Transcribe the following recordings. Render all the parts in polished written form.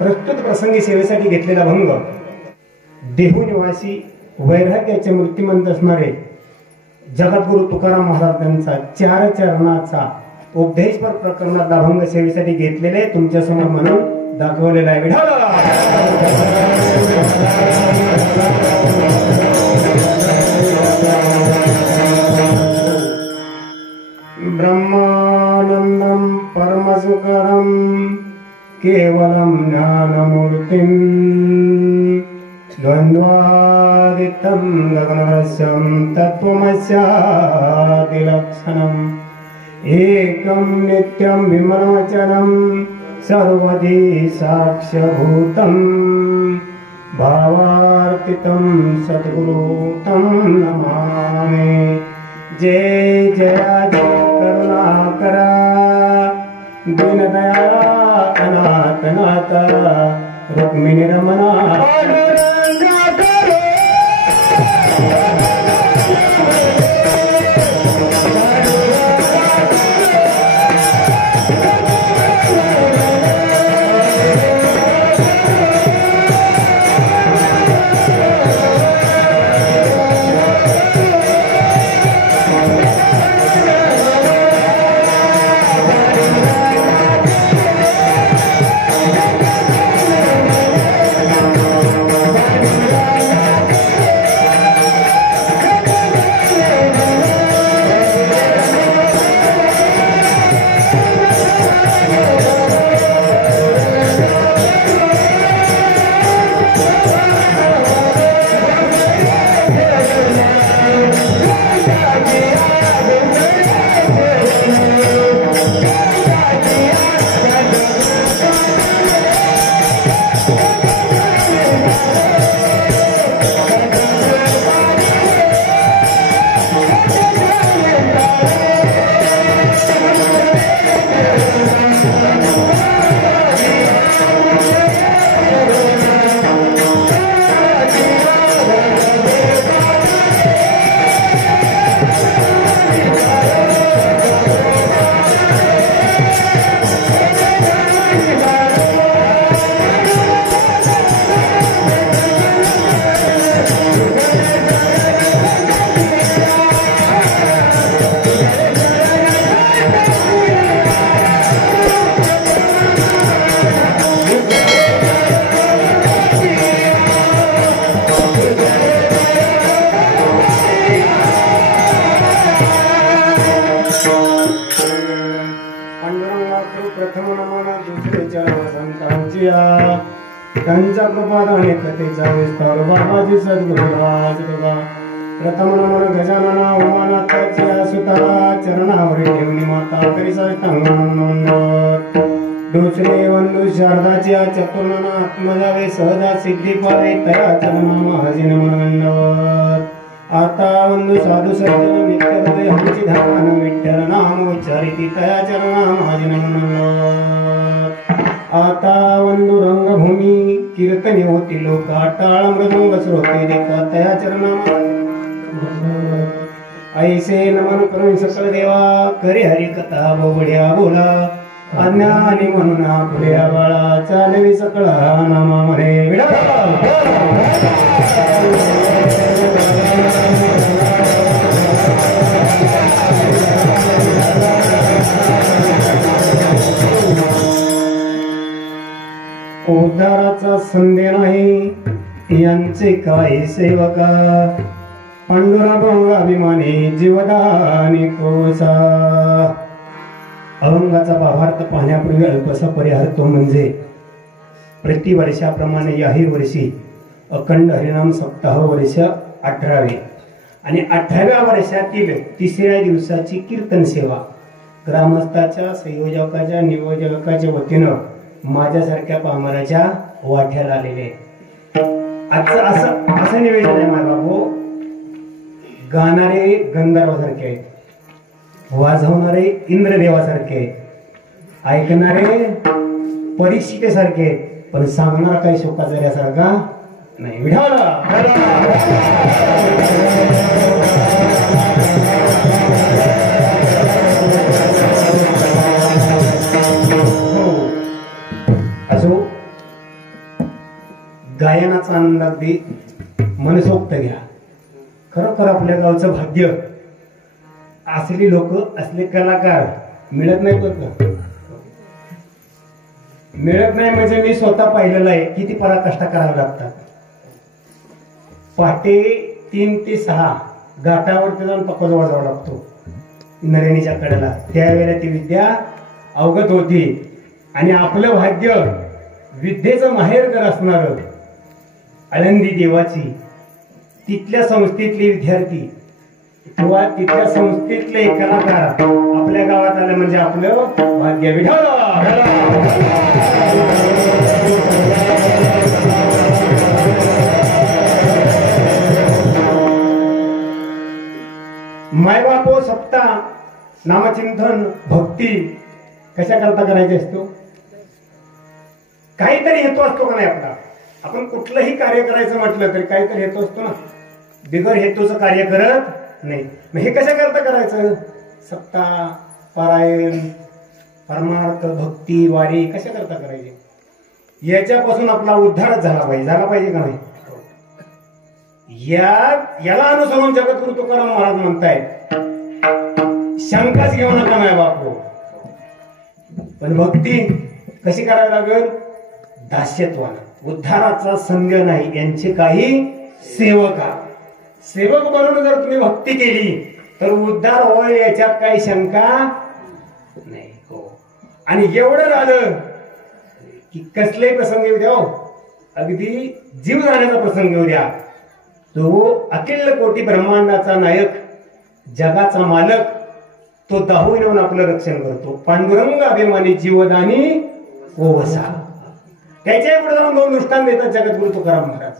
प्रस्तुत प्रसंगी सेवेसाठी घेतलेला भंग देहू निवासी वैराग्याचे मूर्तिमंत असणारे जगद्गुरु तुकाराम महाराज यांचा 4 चरणाचा उपदेशपर प्रकरणातला भंग सेवेसाठी घेतलेले तुमच्या समोर म्हणून दाखवलेला आहे. ब्रह्मानंदम परमसुखरम केवलम ज्ञानमूर्तिम द्वन्द्वादितं गगनरहस्यं तत्त्वमस्याति लक्षणम् एकं नित्यं विमलवचनं सर्वधी साक्ष्यभूतं भावार्पितं सद्गुरु तं नमामि. जय जय करुणाकरा दीनदया अनाथ रुक्मिणी रमणा त्यांच्या कृपादाने कथेचा विस्तार बाबाजी सद्गुरुराज तुका. प्रथम नमन गजानना उमानाथाच्या सुता चरणावर ठेवणी माता करी साष्टांगणवत. दुसरे वंदू शारदाची चतुर्णना आत्मजावे सहजा सिद्धी पावे तया चरणा महाजी नमनवत. आता वंदू साधू सज्जन नित्य हृदय हंची धारण विठ्ठल नाम उच्चारिती तया चरणा महाजी नमनवत. आता वंदू रंगभूमी कीर्तने होती लोका टाळ मृदंग श्रोते देखा तया चरणा ऐसे नमन करून सकल देवा करे हरी कथा बोबड्या बोला अज्ञानी म्हणून आपल्या बाळा चालवी सकळा नामा म्हणे उद्धाराचा संदेह नाही यांचे काय सेवका पांडुरंग अभिमानी जीवदानी कोसा. अभंगाचा भावार्थ पाहण्यापूर्वी अल्पसा परिहार तो म्हणजे प्रतिवर्षाप्रमाणे याही वर्षी अखंड हरिनाम सप्ताह वर्ष 18वे आणि 18व्या वर्षातील 3ऱ्या दिवसाची कीर्तन सेवा ग्रामस्थाच्या संयोजकाच्या नियोजकाच्या वतीनं माझ्यासारख्या पामराच्या वाट्याला आलेले. आजचं असं निवेदन आहे माझा बाबू. गाणारे गंधर्वासारखे आहेत, वाजवणारे इंद्रदेवासारखे आहेत, ऐकणारे परीक्षितेसारखे आहेत, पण सांगणारा काही शोकाचार्यासारखा नाही. विढाला गायनाचा आनंद अगदी मनसोक्त घ्या. खरोखर आपल्या गावचं भाग्य, असली लोक असले कलाकार मिळत नाही. बघ मिळत नाही म्हणजे मी स्वतः पाहिलेलं आहे किती पराकष्ट करावे लागतात. पहाटे 3 ते 6 घाटावरती जाऊन पक्कज वाजवावा लागतो नरेनीच्या कडेला. त्यावेळेला ती विद्या अवगत होती. आणि आपलं भाग्य विद्येचं माहेरघर असणार आळंदी देवाची, तिथल्या संस्थेतले विद्यार्थी किंवा तिथल्या संस्थेतले कलाकार आपल्या गावात आले म्हणजे आपलं भाग्य. मायबापो सप्ता नामचिंतन भक्ती कशा करता करायचे असतो? काहीतरी हेतू असतो का नाही आपला? आपण कुठलंही कार्य करायचं म्हटलं तरी काहीतरी हेतू असतो ना. बिगर हेतूचं कार्य करत नाही. मग हे कशा करता करायचं? सप्ताह, पारायण, परमार्थ, भक्ती, वारी कशा करता करायचे? याच्यापासून आपला उद्धारच झाला पाहिजे का नाही? याला अनुसरून जगद्गुरु तुकाराम महाराज म्हणतायत शंकाच घेऊ नका नाही बापू. पण भक्ती कशी करावी लागेल? दास्यत्वानं. उद्धाराचा संग नाही, यांचे काही सेवक बनून जर तुम्ही भक्ती केली तर उद्धार होईल याच्यात काही शंका नाही. हो. आणि एवढं झालं की कसलेही प्रसंग येऊ द्या, अगदी जीव जाण्याचा प्रसंग येऊ द्या, तो अखिल कोटी ब्रह्मांडाचा नायक, जगाचा मालक, तो दाहून येऊन आपलं रक्षण करतो. पांडुरंग अभिमानी जीवदानी ओवसा. त्याच्या पुढे जाऊन 2 दृष्टांत देतात जगद्गुरु तुकाराम महाराज.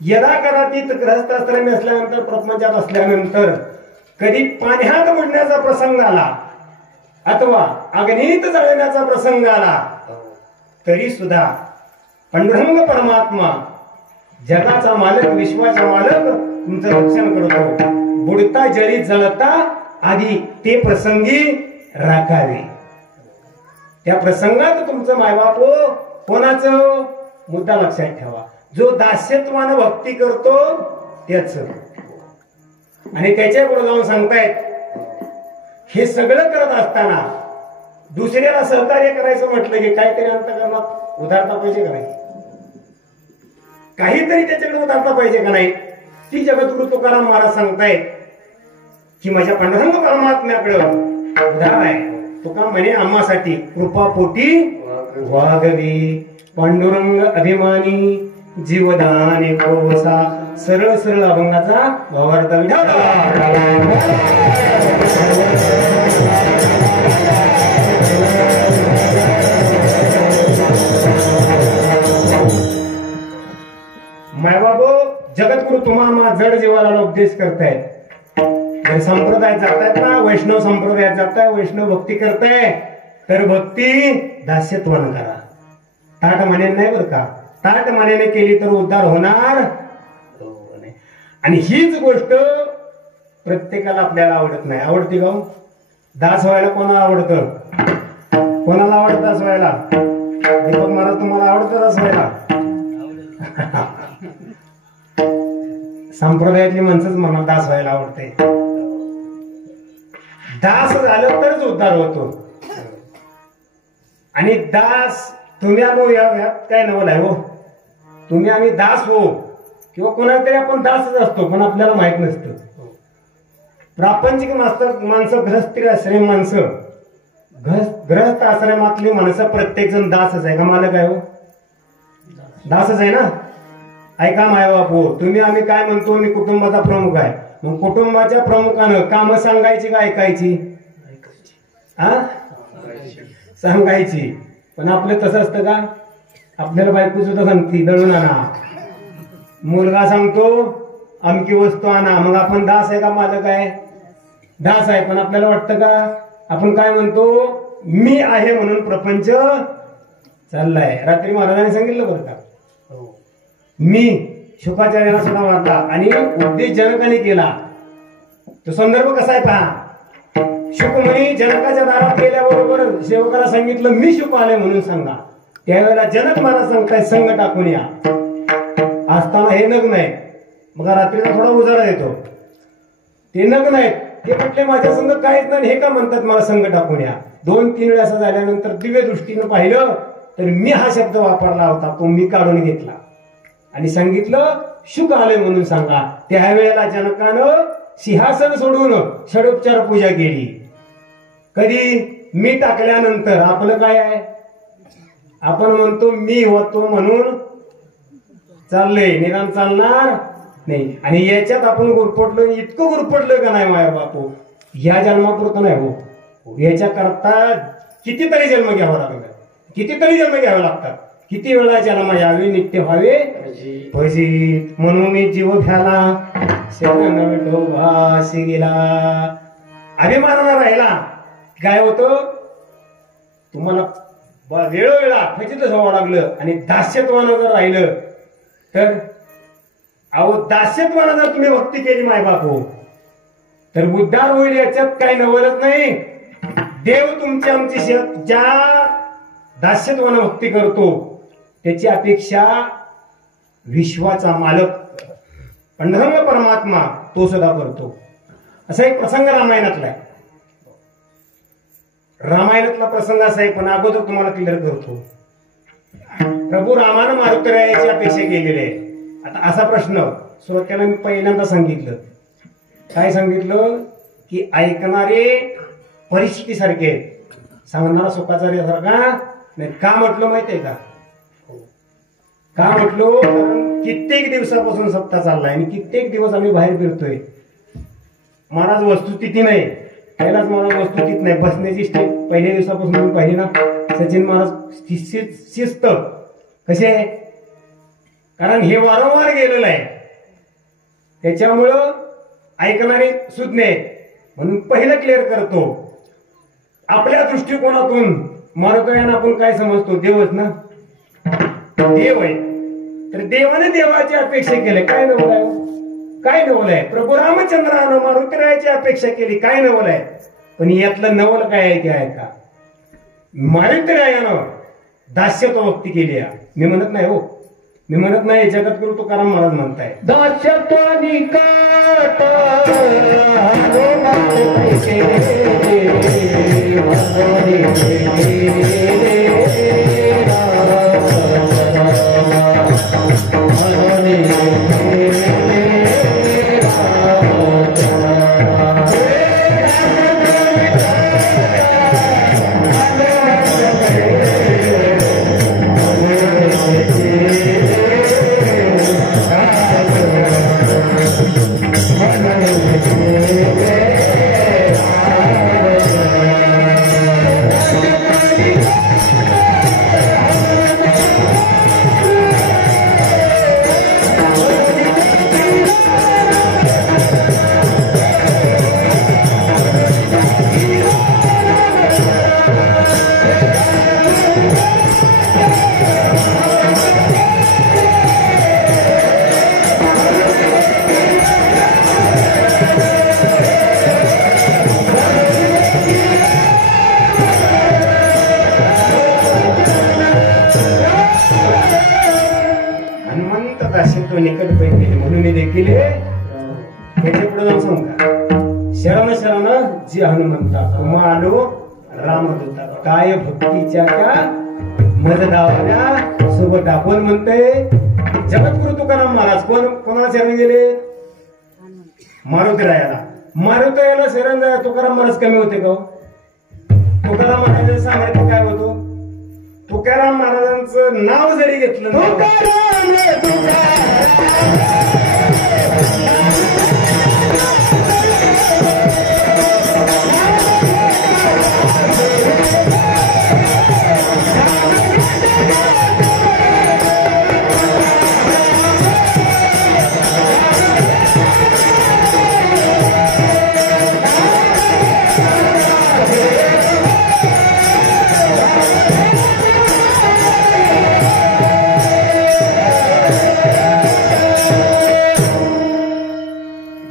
यदा कदाचित ग्रहस्थाश्रमी असल्यानंतर, प्रपंचात असल्यानंतर कधी पाण्यात बुडण्याचा प्रसंग आला अथवा अग्नीत जळण्याचा प्रसंग आला तरी सुद्धा पांडुरंग परमात्मा, जगाचा मालक, विश्वाचा मालक तुमचं रक्षण करतो. बुडता जळी जळता आधी ते प्रसंगी राखावे. त्या प्रसंगात तुमचं मायबाप कोणाचं मुद्दा लक्षात ठेवा. जो दास्यत्वानं भक्ती करतो त्याच. आणि त्याच्या पुढे जाऊन सांगतायत हे सगळं करत असताना दुसऱ्याला सहकार्य करायचं म्हटलं की काहीतरी अंतःकरणात उदारता पाहिजे का नाही? काहीतरी त्याच्याकडे उदारता पाहिजे का नाही? ती जगद्गुरु तुकाराम महाराज सांगतायत की माझ्या पांडुरंग परमात्म्याकडे उदार आहे. तुका म्हणे आम्हासाठी कृपापोटी वागवी. पांडुरंग अभिमानी जीवदानी कोसा. सरळ सरळ अभंगाचा भावार्थ. मायबाबो जगद्गुरु तुम्हाला जड जीवाला उपदेश करतायत. संप्रदायात जातायत ना, वैष्णव संप्रदायात जाताय, वैष्णव भक्ती करताय तर भक्ती दास्यत्वानं करा. ताट मानेने नाही बरं का. ताट मानेने केली तर उद्धार होणार. आणि हीच गोष्ट प्रत्येकाला आपल्याला आवडत नाही. आवडते का? दास व्हायला कोणाला आवडतं? कोणाला आवडतं दास व्हायला? दीपक महाराज तुम्हाला आवडतं दास व्हायला? संप्रदायातली माणसंच मला दास व्हायला आवडते. दास झालं तरच उद्धार होतो. आणि दास तुम्ही आम्ही यात काय नवल आहे हो. तुम्ही आम्ही दास हो किंवा कोणाला तरी आपण दासच असतो पण आपल्याला माहित नसतं. प्रापंचिक माणसं, गृहस्थी आश्रम माणसं, गृहस्थ आश्रमातली माणसं प्रत्येक जण दासच आहे का? मालक आहे हो, दासच आहे ना. ऐका मायबाप हो, तुम्ही आम्ही काय म्हणतो, मी कुटुंबाचा प्रमुख आहे. मग कुटुंबाच्या प्रमुखानं काम सांगायची का ऐकायची? सांगायची. पण आपलं तसं असतं का? आपल्याला बायको सुद्धा सांगते दळून आणा, मुलगा सांगतो अमकी वस्तू आणा. मग आपण दास आहे का मालक आहे? दास आहे. पण आपल्याला वाटतं का? आपण काय म्हणतो, मी आहे म्हणून प्रपंच चाललाय. रात्री महाराजांनी सांगितलं बरं का, मी शुकाचार्याला सुद्धा वाटला आणि उपदेश जनकाने केला. तो संदर्भ कसा आहे पहा. शुक म्हणे जनकाच्या दारात गेल्याबरोबर सेवकाला सांगितलं मी शुक आले म्हणून सांगा. त्यावेळेला जनक महाराज सांगताय संघ टाकून या. असताना हे नग नाही, मग रात्रीला थोडा उजाडा येतो, ते नग नाहीत, ते म्हटले माझ्या संग काहीच नाही, हे का म्हणतात मला संग टाकून या. 2-3 वेळा असं झाल्यानंतर दिव्य दृष्टीनं पाहिलं तर मी हा शब्द वापरला होता, तो मी काढून घेतला आणि सांगितलं शुक आले म्हणून सांगा. त्यावेळेला जनकानं सिंहासन सोडून षडोपचार पूजा केली. कधी मी टाकल्यानंतर आपलं काय आहे, आपण म्हणतो मी होतो म्हणून चाललंय, निदान चालणार नाही. आणि याच्यात आपण गुरपटलो, इतकं गुरपटलं का नाही माया बापू, ह्या जन्मापुरतं नाही हो, याच्या करता कितीतरी जन्म घ्यावा लागला, कितीतरी जन्म घ्यावे लागतात, किती वेळा जन्म यावे नित्य व्हावे भजित. म्हणून जीव घ्याला शरण विठोबासी गेला. अभिमानाला राहिला काय होतं, तुम्हाला वेळोवेळा फजितच व्हावं लागलं. आणि दास्यत्वानं जर राहिलं तर अहो, दास्यत्वानं जर तुम्ही भक्ती केली माय बापू तर उद्धार होईल, याच्यात काही नवलच नाही. देव तुमची आमची ज्या दास्यत्वानं भक्ती करतो त्याची अपेक्षा विश्वाचा मालक पंढरंग परमात्मा तो सुद्धा करतो. असा एक प्रसंग रामायणातला आहे. रामायणातला प्रसंग असा आहे, पण अगोदर तुम्हाला क्लिअर करतो. प्रभू रामानं मारुतरायाची अपेक्षा केलेली आहे. आता असा प्रश्न श्रोत्याला मी पहिल्यांदा सांगितलं, काय सांगितलं की ऐकणारे परिस्थितीसारखे, सांगणारा सुखाचार्यासारखा नाही. का म्हटलं माहितीये का, का म्हटलो, कारण कित्येक दिवसापासून सप्ताह चाललाय आणि कित्येक दिवस आम्ही बाहेर फिरतोय. महाराज वस्तुस्थिती नाही, पहिलाच महाराज वस्तुस्थित नाही. बसण्याची स्टेप पहिल्या दिवसापासून तुम्ही पाहिली ना, सचिन महाराज शिस्त कशी आहे, कारण हे वारंवार गेलेलं आहे, त्याच्यामुळं ऐकणारे सुज्ञ आहेत. म्हणून पहिलं क्लिअर करतो, आपल्या दृष्टिकोनातून मारुतरायांना आपण काय समजतो, देवच ना, देव आहे. तर देवाने देवाची अपेक्षा केली, काय नवलाय, काय नवलाय. प्रभू रामचंद्रानं मारुतरायाची अपेक्षा केली, काय नवलाय. पण यातलं नवल काय आहे ते आहे का, मारुतरायानं दास्यत्व भक्ती केली आहे. मी म्हणत नाही हो, मी म्हणत नाही, जगद्गुरु तुकाराम महाराज म्हणताय दास्यत्वानी काट निकट पैकी म्हणून देखील त्याच्या पुढे जाऊन सांगा, शरण शरण जी हनुमंता तुम्हा आलो रामदूता. काय भक्तीच्या त्या मजदावल्या सोबत आपण म्हणतोय. जगद्गुरु तुकाराम महाराज कोणाला शरण गेले, मारुतरायाला. मारुतरायाला शरण जाय तुकाराम महाराज कमी होते का, तुकाराम महाराज सांगायचं काय होतो, तुकाराम महाराजांचं नाव जरी घेतलं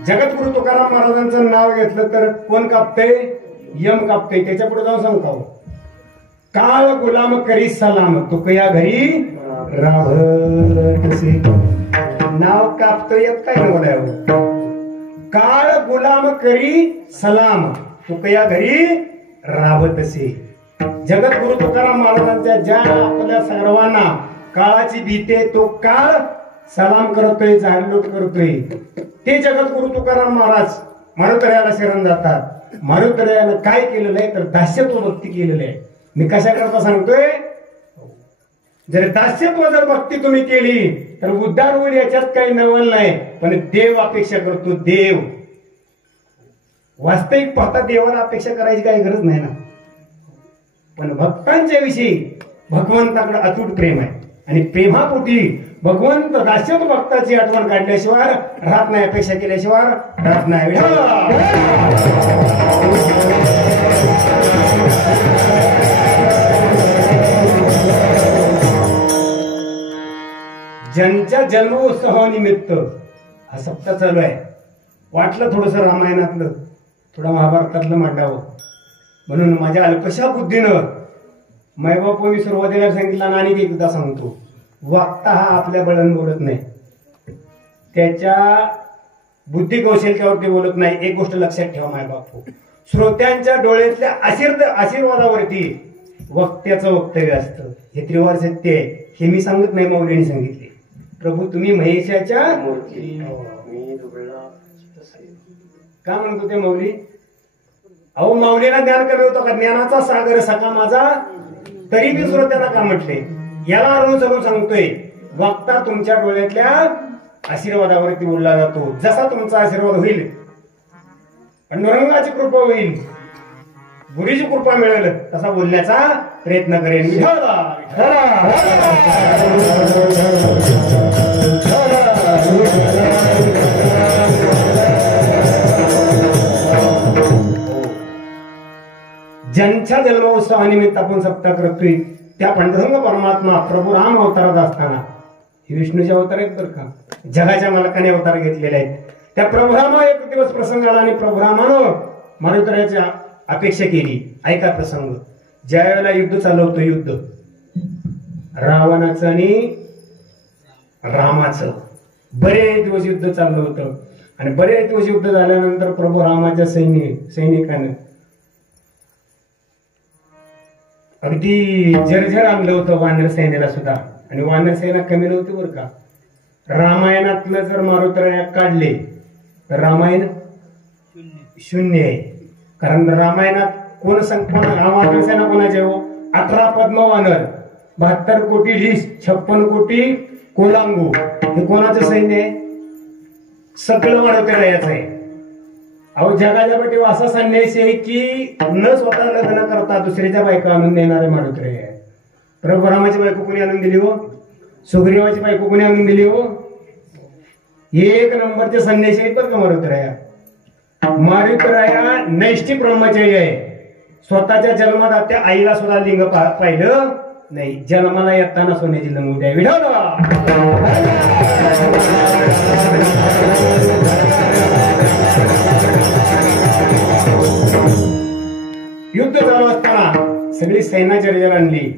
जगद्गुरु तुकाराम महाराजांचं नाव घेतलं तर कोण कापते, यम कापते. त्याच्या पुढे जाऊन सांगतो, काळ गुलाम करी सलाम तुकया घरी राभसे. नाव कापतो येत काय नवलाय काळ गुलाम करी सलाम तुकया घरी रावत असे. जगद्गुरु तुकाराम महाराजांच्या ज्या आपल्या सर्वांना काळाची भीती तो काळ सलाम करतोय जागृत करतोय ते जगद्गुरु तुकाराम महाराज मारुतऱ्याला शरण जातात. मारुतऱ्यानं काय केलेलं आहे तर दास्यत्व भक्ती केलेलं आहे. मी कशा करता सांगतोय जर दास्यत्व जर भक्ती तुम्ही केली तर उद्धार होईल याच्यात काही नवल नाही. पण देव अपेक्षा करतो देव. वास्तविक पाहता देवाला अपेक्षा करायची काही गरज नाही ना. पण भक्तांच्या विषयी भगवंताकडे अतूट प्रेम आहे आणि प्रेमापोटी भगवंत दास्यत्व भक्ताची आठवण काढल्याशिवाय राहत नाही. अपेक्षा केल्याशिवाय राहत नाही. ज्यांच्या जन्मोत्सवानिमित्त हा सप्ताह चालू आहे. वाटलं थोडस रामायणातलं थोडं महाभारतातलं मांडावं म्हणून माझ्या अल्पशा बुद्धीनं मायबाप मी सुरुवातीला सांगितलं आणि एकदा सांगतो वागता हा आपल्या बळण बोलत नाही. त्याच्या बुद्धी कौशल्यावरती बोलत नाही. एक गोष्ट लक्षात ठेवा मायबाप श्रोत्यांच्या डोळ्यातल्या आशीर्वादावरती वक्त्याचं वक्तव्य असतं. हे त्रिवार सत्य आहे. हे मी सांगत नाही मौलीने सांगितले. प्रभू तुम्ही महेशाच्या का म्हणतो ते मौली. अहो माऊलीला ज्ञान कमी होतं का. ज्ञानाचा सागर सका माझा तरी मी श्रोत्याला का म्हटले. याला अनुसरून सांगतोय वक्ता तुमच्या डोळ्यातल्या आशीर्वादावरती बोलला जातो. जसा तुमचा आशीर्वाद होईल पांडुरंगाची कृपा होईल गुरुची कृपा मिळेल तसा बोलण्याचा प्रयत्न करेन. ज्यांच्या जन्मोत्सवानिमित्त आपण सप्ताह करतोय त्या पांडुरंग परमात्मा प्रभू राम अवतारात असताना हे विष्णूचे अवतार आहेत बरं का. जगाच्या मालकाने अवतार घेतलेले आहेत. त्या प्रभुरामा एक दिवस प्रसंग आला आणि प्रभुरामानं मारुतऱ्याची अपेक्षा केली. ऐका प्रसंग. ज्या वेळेला युद्ध चालू होतं युद्ध रावणाचं आणि रामाचं बरेच दिवस युद्ध चाललं होतं आणि बरेच दिवस युद्ध झाल्यानंतर प्रभू रामाच्या सैनिकानं अगदी जर्जर आणलं होतं वानर सेनेला सुद्धा. आणि वानर सेना कमी नव्हती बरं का. रामायणातलं जर मारुतऱ्या काढले तर रामायण शून्य आहे. कारण रामायणात कोण वानर सेना कोणाचे हो 18 पद्म वानर 72 कोटी ढीस 56 कोटी कोलांगू हे कोणाचं सैन्य आहे. सगळं मारुतऱ्याचं आहे. अहो जगाच्या पाठी असा संन्यासी आहे की न स्वतः लग्न करता दुसऱ्याच्या बायका आणून देणारे मारुतरे आहे. प्रभू रामाची बायको कोणी आणून दिली हो. सुग्रीवाची बायको कोणी आणून दिली हो. एक नंबरचे संन्यासी आहेत बरं का मारुतराया. मारुतराया नैष्ठिक ब्रह्मचारी आहे. स्वतःच्या जन्मात त्या आईला सुद्धा लिंग पाहिलं नाही. जन्माला येताना सोन्याची लंगोटी आहे. युद्ध चालू असताना सगळी सैन्याची आणली.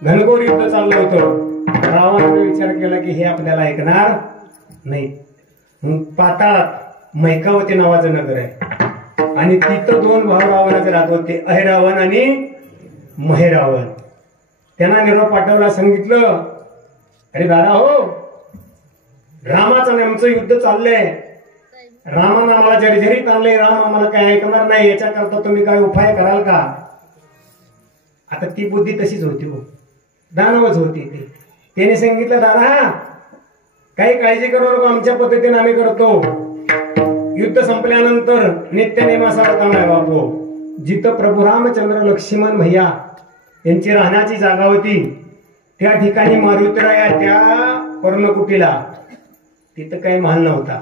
घनघोर युद्ध चाललं होतं. रावणाने विचार केला की हे आपल्याला ऐकणार नाही. पाताळात मैकावती नावाचं नगर आहे आणि तिथं 2 भाऊ रावणाचे राहत होते अहिरावण आणि महेरावण. त्यांना निरोप पाठवला. सांगितलं अरे दादा हो रामाचं आमचं युद्ध चाललंय. रामानं आम्हाला जर्जरीत आणलंय. राम आम्हाला काय ऐकणार नाही. याच्याकरता तुम्ही काय उपाय कराल का. आता ती बुद्धी तशीच होती हो. दानवच होती ती. त्याने सांगितलं दादा काही काळजी करू नको. आमच्या पद्धतीने आम्ही करतो. युद्ध संपल्यानंतर नित्यनेमाचा आहे बापू. जिथं प्रभू रामचंद्र लक्ष्मण भैया यांची राहण्याची जागा होती त्या ठिकाणी मारुतराया त्या पर्णकुटीला तिथं काही महाल नव्हता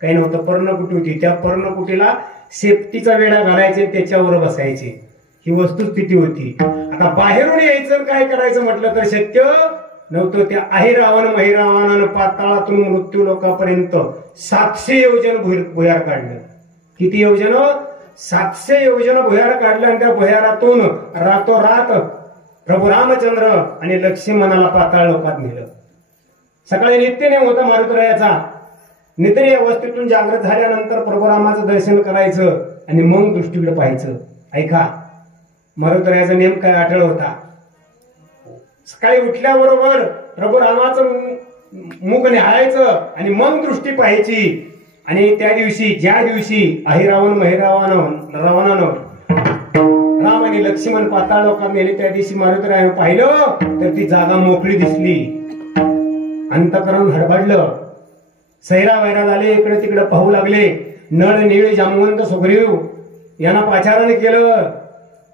काही नव्हतं. पर्णकुटी होती. त्या पर्णकुटीला सेफ्टीचा वेढा घालायचे त्याच्यावर बसायचे. ही वस्तुस्थिती होती. आता बाहेरून यायचं काय करायचं म्हटलं तर शक्य नव्हतं. त्या अहिरावण महिरावणानं पाताळातून मृत्यू लोकांपर्यंत 700 योजन भुयार काढलं. किती योजन 700 योजन भुयार काढलं आणि त्या भुयारातून रातोरात प्रभू रामचंद्र आणि लक्ष्मणाला पाताळ लोकात नेलं. सकाळी नित्यनेम होता मारुतरायाचा. निद्रे अवस्थेतून जागृत झाल्यानंतर प्रभू रामाचं दर्शन करायचं आणि मग दृष्टीकडे पाहायचं. ऐका, मारुतरायाचा नेम काय अटळ होता. सकाळी उठल्याबरोबर प्रभू रामाचं मुख निहाळायचं आणि मग दृष्टी पाहायची. आणि त्या दिवशी, ज्या दिवशी अहिरावण रावणानं राम आणि लक्ष्मण पाताळ लोकात नेले, त्या दिवशी मारुतरायानं पाहिलं तर ती जागा मोकळी दिसली. अंतःकरण हडबडलं, सैरा वैरा झाले, इकडे तिकडे पाहू लागले. नळ निळे जांबवंत सुग्रीव यांना पाचारण केलं.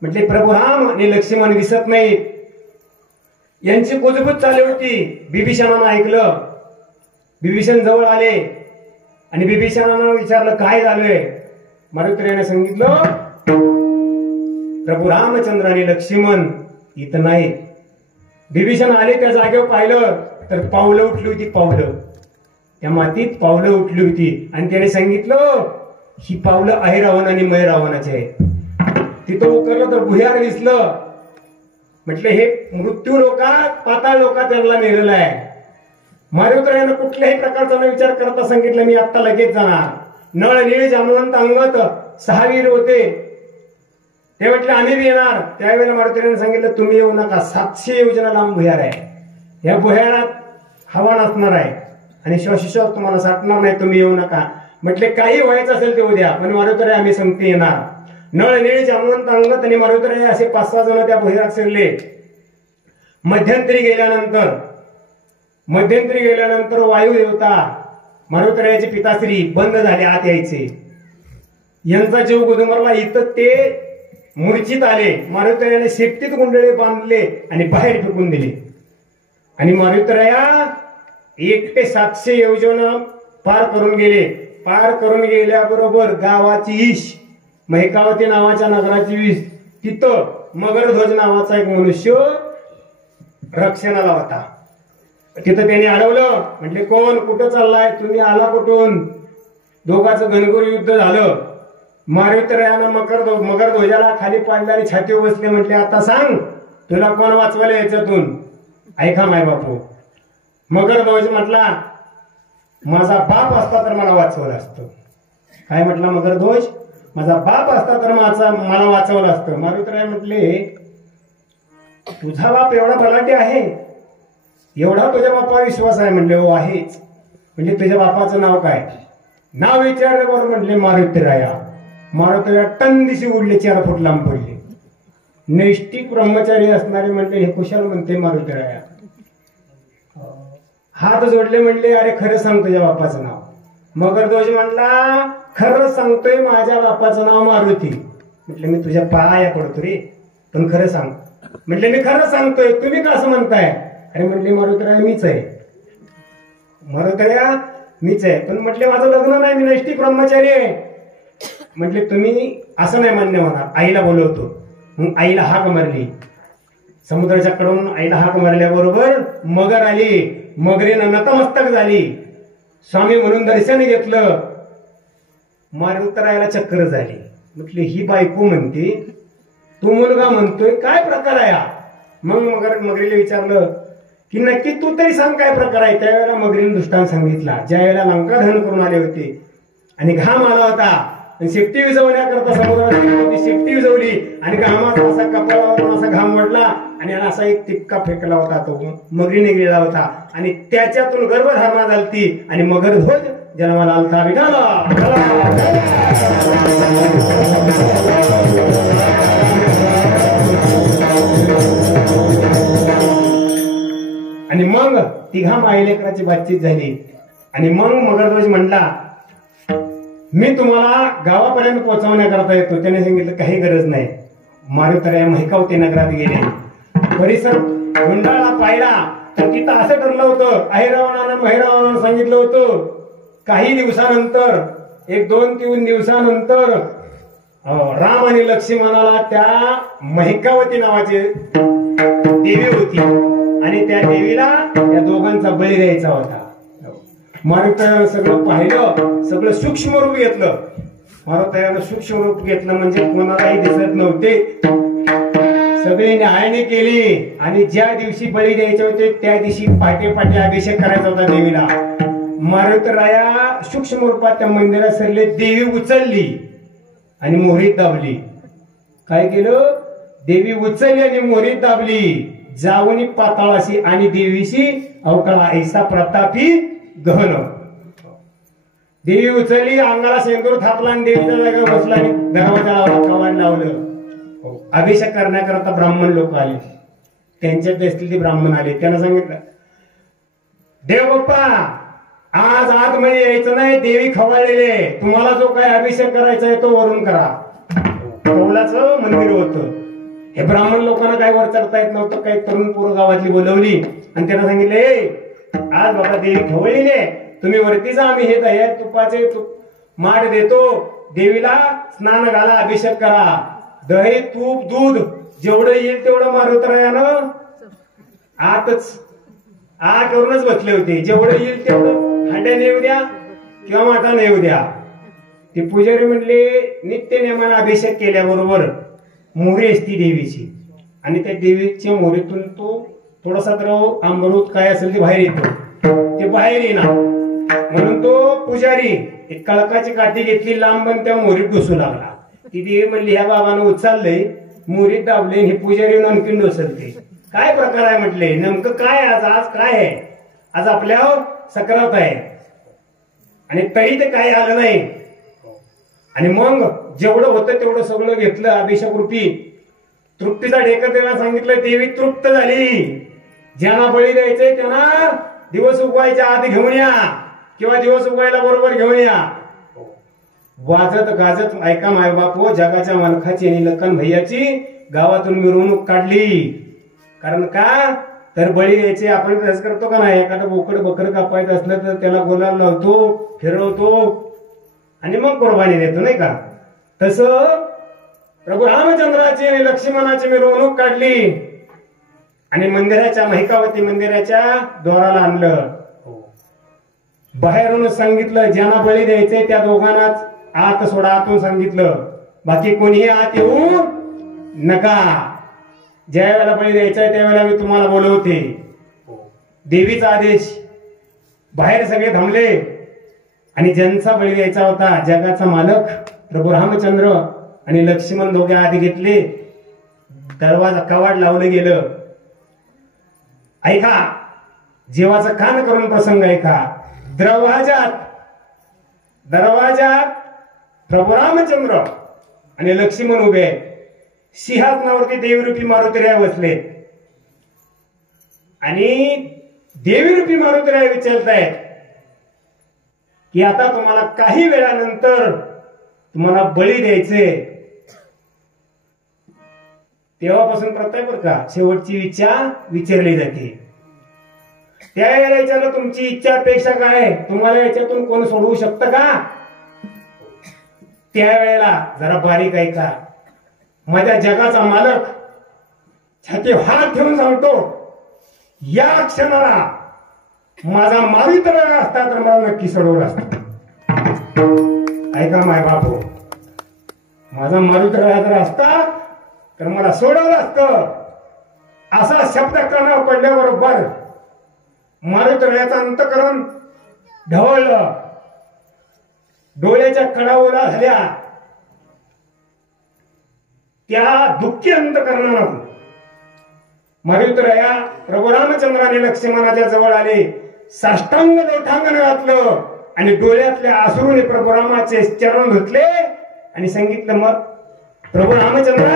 म्हटले प्रभू राम आणि लक्ष्मण दिसत नाहीत. यांची कुजबूज चालू होती. बिभीषणानं ऐकलं. बिभीषण जवळ आले आणि बिभीषणानं विचारलं काय झालंय. मारुतरायाने सांगितलं प्रभू रामचंद्र आणि लक्ष्मण इथं नाहीत. बिभीषण आले, त्या जागेवर पाहिलं तर पावलं उठली होती. पावलं त्या मातीत पावलं उठली होती आणि त्याने सांगितलं ही पावलं अहिरावण आणि मयरावणाचे आहेत. तिथं उतरलं तर भुयार दिसलं. म्हटलं हे मृत्यू लोकात, पाताळ लोकात त्यांना नेलेलं आहे. मारुतरायानं कुठल्याही प्रकारचा विचार करता सांगितलं मी आता लगेच जाणार. नळ निळे जांबवंत अंगत 6 वीर होते. ते म्हटले आम्ही बी येणार. त्यावेळेला मारुतरायानं सांगितलं तुम्ही येऊ नका. 700 योजना लांब भुयार आहे. या भुयारात हवा नसणार आहे आणि श्वासोश्वास तुम्हाला साठणार नाही. तुम्ही येऊ नका. म्हटले काही व्हायचं असेल ते उद्या, पण मारुतराय आम्ही सांगते येणार. नळ निळे जांबवंत अंगत आणि मारुतराय असे 5-6 जण त्या भुयारात शिरले. मध्यंतरी गेल्यानंतर वायू देवता मारुतरायाचे पिताश्री बंद झाले आत यायचे. यांचा जीव गुदमरला. इथं ते मूर्छित आले. मारुतरायाने शेपटीत गुंडळे बांधले आणि बाहेर फेकून दिले. आणि मारुतराया एकटे 700 योजना पार करून गेले. पार करून गेल्याबरोबर गावाची ईश, महिकावती नावाच्या नगराची वीस, तिथं मगरध्वज नावाचा एक मनुष्य रक्षणाला होता. तिथं त्यांनी अडवलं. म्हटले कोण, कुठं चाललाय तुम्ही, आला कुठून. दोघांचं घनघोर युद्ध झालं. मारुतरायानं मगरध्वजाला खाली पाडलं आणि छातीवर बसले. म्हटले आता सांग तुला कोण वाचवायला याच्यातून. ऐका माय बापू. मगरध्वज म्हटला माझा बाप असता तर मला वाचवलं असतं. काय म्हटला मगरध्वज, माझा बाप असता तर मला वाचवलं असतं. मारुतराय म्हटले तुझा बाप एवढा बलाढ्य आहे, एवढा तुझ्या बापावर विश्वास आहे. म्हणले हो आहेच. म्हणजे तुझ्या बापाचं नाव काय. नाव विचारल्यावर म्हटले मारुतराया. मारुतराया टन दिशी उडले, 4 फूट लांब पडले. नैष्टिक ब्रह्मचारी असणारे म्हणते हे कुशाल म्हणते मारुतराया. हात जोडले. म्हणले अरे खरं सांग तुझ्या बापाचं नाव. मगरध्वज म्हणला खरं सांगतोय माझ्या बापाचं नाव मारुती. म्हटले मी तुझ्या पाया पडतो रे, पण खरं सांग. म्हटले मी खरं सांगतोय, तुम्ही का असं म्हणताय. अरे म्हटले मारुतराया मीच आहे. मारुतराया मीच आहे, पण म्हटले माझं लग्न नाही, मी नैष्टिक ब्रह्मचारी आहे. म्हटले तुम्ही असं नाही मान्य होणार. आईला बोलवतो. मग आईला हाक मारली. समुद्राच्या कडून आईला हाक मारल्याबरोबर मगर आली. मगरीनं नतमस्तक झाली. स्वामी म्हणून दर्शन घेतलं. मारुतरायाला चक्कर झाली. म्हटले ही बायको म्हणते, तू मुलगा म्हणतोय, काय प्रकार आहे. मग मगरीला विचारलं की नक्की तू तरी सांग काय प्रकार आहे. त्यावेळेला मगरीने दृष्टांत सांगितला. ज्या वेळेला लंका दहन करून आले होते आणि घाम आला होता, शेपटी विजवण्याकरता समुद्रात शेपटी विजवली आणि घामाचा असा कपाळावरून असा घाम वाढला आणि असा एक टिपका फेकला होता. तो मगरीने गेला होता आणि त्याच्यातून गर्भधारणा झालती आणि मगरध्वज जन्माला आलता. विठाला आणि मग तिघा मायलेकराची बातचीत झाली. आणि मग मगरध्वज म्हणला मी तुम्हाला गावापर्यंत पोहोचवण्याकरता येतो. त्याने सांगितलं काही गरज नाही. मारुतराया महिकावती नगरात गेले. परिसर गुंडाळा पाहिला तर तिथं असं ठरलं होतं. अहिरावणानं महिरावणानं सांगितलं होतं काही दिवसानंतर, 1-2-3 दिवसानंतर राम आणि लक्ष्मणाला त्या महिकावती नावाची देवी होती आणि त्या देवीला त्या दोघांचा बळी द्यायचा होता. मारुतरायानं सगळं पाहिलं, सगळं सूक्ष्म रूप घेतलं. मारुतरायानं सूक्ष्म रूप घेतलं म्हणजे कोणालाही दिसत नव्हते. सगळी न्यायाने केली आणि ज्या दिवशी बळी द्यायचे होते त्या दिवशी पाटे पाटे अभिषेक करायचा होता देवीला. मारुतराया सूक्ष्म रूपात त्या मंदिरात सरले. देवी उचलली आणि मोहरीत दाबली. काय केलं? देवी उचलली आणि मोहरीत दाबली. जावणी पाताळाशी आणि देवीशी अवकाळा ऐसा प्रतापी गहन. देवी उचलली, अंगाला शेंदूर थापला आणि देवीच्या जागेवर बसला आणि दरवाजाला कवाड लावलं. अभिषेक करण्याकरता ब्राह्मण लोक आले. त्यांच्यात असतील ते ब्राह्मण आले. त्यांना सांगितलं, देव बाप्पा आज आतमध्ये यायचं नाही, देवी खवळलेले, तुम्हाला जो काय अभिषेक करायचा आहे तो वरून करा. कौलाचं मंदिर होतं. हे ब्राह्मण लोकांना काय वर चढता येत नव्हतं. काही तरुण पोरं गावातली बोलवली आणि त्यांना सांगितले, आज बाबा देवी खवळलेली आहे, तुम्ही वरती जा, आम्ही हे दह्या तुपाचे माठ देतो, देवीला स्नान घाला, अभिषेक करा. दही तूप दूध जेवढं येईल तेवढं मारुतरायानं आतच करूनच बसले होते. जेवढं येईल तेवढं हांड्याने येऊ द्या किंवा माठाने येऊ द्या. ते पुजारी म्हणले, नित्य नेमाने अभिषेक केल्याबरोबर मोहरी असती देवीची आणि त्या देवीच्या मोहरीतून तो थोडासा द्रव अमृत काय असेल ते बाहेर येतो. ते बाहेर येणार म्हणून तो पुजारी एक कळकाची काठी घेतली लांब आणि त्या मोहरीत घुसू लागला. ती देवी म्हणली, ह्या बाबानं उचललंय, मोहरीत दाबले, हे पुजारी येऊन आणखीन डोसलते. काय प्रकार आहे म्हटले, नेमकं काय आज काय आहे? आज आपल्यावर सक्रात आहे आणि तरी ते काही आलं नाही. आणि मग जेवढं होतं तेवढं सगळं घेतलं अभिषेक रूपी. तृप्तीचा ढेकर देवाला सांगितलं. देवी तृप्त झाली. ज्यांना बळी द्यायचंय त्यांना दिवस उगवायच्या आधी घेऊन या किंवा दिवस उगवायला बरोबर घेऊन या. वाजत गाजत ऐका मायबाप, जगाच्या मालकाची आणि लखन भैयाची गावातून मिरवणूक काढली. कारण का तर बळी द्यायचे आपण रस करतो का नाही. एखादं बोकड बकरं कापायचं असलं तर त्याला गुलाल लावतो, फिरवतो आणि मग कुर्बानी देतो, नाही का. तसं प्रभू रामचंद्राची आणि लक्ष्मणाची मिरवणूक काढली आणि मंदिराच्या महिकावती मंदिराच्या द्वाराला आणलं. बाहेरून सांगितलं, ज्यांना बळी द्यायचे त्या दोघांनाच आत सोडा. आतून सांगितलं, बाकी कोणीही आत येऊ नका. ज्या वेळेला बळी द्यायचा त्यावेळेला मी तुम्हाला बोलवते. देवीचा आदेश. बाहेर सगळे थांबले आणि ज्यांचा बळी द्यायचा होता जगाचा मालक प्रभू रामचंद्र आणि लक्ष्मण दोघे आत घेतले. दरवाजा कवाड लावलं गेलं. ऐका, जीवाचं कान करून प्रसंग ऐका. दरवाजात प्रभू रामचंद्र आणि लक्ष्मण उभे आहेत. सिंहासनावरती देवीरूपी मारुतराया बसले आणि देवीरूपी मारुतराया विचारतायत की आता तुम्हाला काही वेळानंतर तुम्हाला बळी द्यायचे. तेव्हापासून प्रत्येक का शेवटची इच्छा विचारली जाते. त्यावेळेला विचारलं, तुमची इच्छा अपेक्षा काय, तुम्हाला याच्यातून कोण सोडवू शकतं का. त्यावेळेला जरा बारीक ऐका. माझ्या जगाचा मालक छाती हात ठेवून सांगतो, या क्षणाला माझा मारुतराया असता तर मला नक्की सोडवलं असतं. ऐका माय बापू, माझा मारुतराया जर असता तर मला सोडवलं असतं. असा शब्द कानावर पडल्याबरोबर मारुतरायाचं अंतःकरण ढवळलं. डोळ्याच्या कडा ओला झाल्या. त्या दुःखी अंतःकरणानं मारुतराया प्रभू रामचंद्राने लक्ष्मणाच्या जवळ आले. साष्टांग लोटांगण घातलं आणि डोळ्यातल्या आसरूने प्रभू रामाचे चरण धुतले आणि सांगितलं, मग प्रभू रामचंद्र,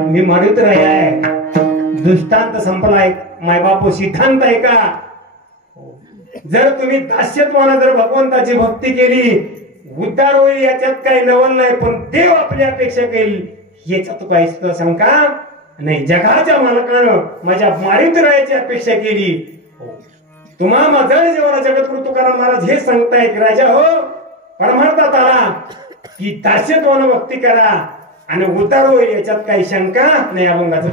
मी मारुतराया आहे. दृष्टांत संपलाय मायबापू, सिद्धांत आहे का. जर तुम्ही दास्यत्वानं जर भगवंताची भक्ती केली, उद्धार होईल याच्यात काही नवल नाही. पण देव आपली अपेक्षा केली याच्यात काही शंका नाही. जगाच्या मालकानं माझ्या मारुतरायाची अपेक्षा केली. तुम्हा माझ्या जीवना जगद्गुरु तुकाराम महाराज हे सांगतायत, राजा हो परमार्थात आला की दास्यत्वानं भक्ती करा आणि उद्धार होईल याच्यात काही शंका नाही. अभंगाचं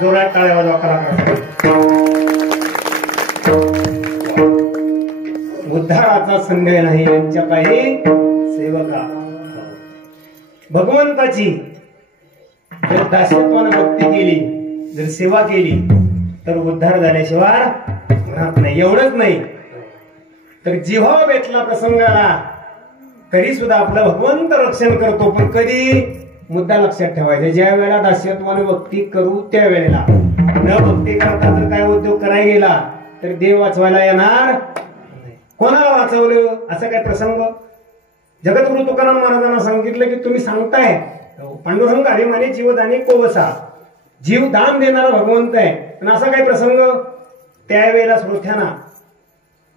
जोरात टाळ्या वाजवा कलाकार. उद्धाराचा संदेह नाही यांच्या काही सेवका. भगवंताची जर दास्यत्वानं भक्ती केली, जर सेवा केली तर उद्धार झाल्याशिवाय राहत नाही. एवढंच नाही तर जिव्हा बेतला प्रसंगाला तरी सुद्धा आपलं भगवंत रक्षण करतो. पण कधी मुद्दा लक्षात ठेवायचा, ज्या वेळेला दास्यत्वाने भक्ती करू त्या वेळेला. न भक्ती करता जर काय उद्योग करायला गेला तर देव वाचवायला येणार. कोणाला वाचवलं असं काय प्रसंग जगद्गुरु तुकाराम महाराजांना सांगितलं की तुम्ही सांगताय पांडुरंग अभिमानी जीवदानी कोवसा, जीव दान देणारा भगवंत आहे. पण असा काही प्रसंग त्यावेळेला श्रोत्यांना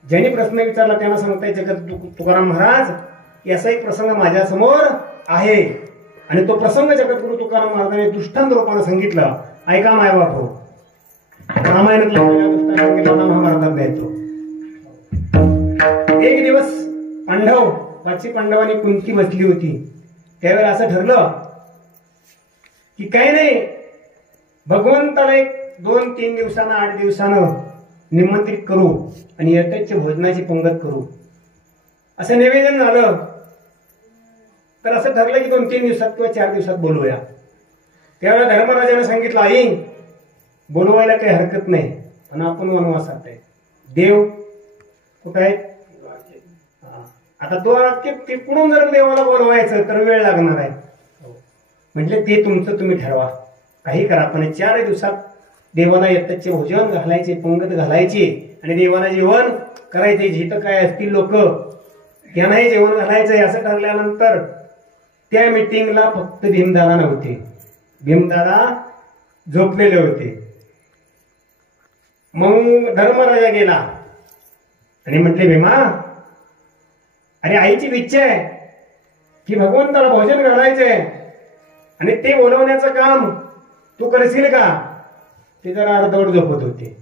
ज्यांनी प्रश्न विचारला त्यांना सांगताय जगत तुकाराम महाराज याचा एक प्रसंग माझ्या समोर आहे. आणि तो प्रसंग जगद्गुरु तुकाराम महाराजांनी दृष्टांत रूपाने सांगितलं. ऐका माय बाप हो, रामायणातल्या महाभारतात द्यायचो. एक दिवस पांडवांनी कुंती बसली होती. त्यावेळेला असं ठरलं की काही नाही, भगवंताला एक 2-3 दिवसानं 8 दिवसानं निमंत्रित करू आणि यथेच्छ भोजनाची पंगत करू असं निवेदन झालं. तर असं ठरलं की 2-3 दिवसात किंवा 4 दिवसात बोलूया. त्यावेळेला धर्मराजाने सांगितलं, आई बोलवायला काही हरकत नाही, पण आपण वनवासात आहे. देव कुठं आहे? आता तो तिकडून जर देवाला बोलवायचं तर वेळ लागणार आहे. म्हटले ते तुमचं तुम्ही ठरवा, काही करा, पण 4 दिवसात देवाला यथेच्छ भोजन घालायचे, पंगत घालायची आणि देवाला जेवण करायचे. जिथं काय असतील लोक त्यांनाही जेवण घालायचंय. असं ठरल्यानंतर त्या मीटिंगला फक्त भीमदादा नव्हते. भीमदादा झोपलेले होते. मग धर्मराजा गेला आणि म्हटले, भीमा अरे आईची इच्छा आहे की भगवंताला भोजन घालायचंय आणि ते बोलवण्याचं काम तू करशील का? ते जरा अर्धवट झोपत होते.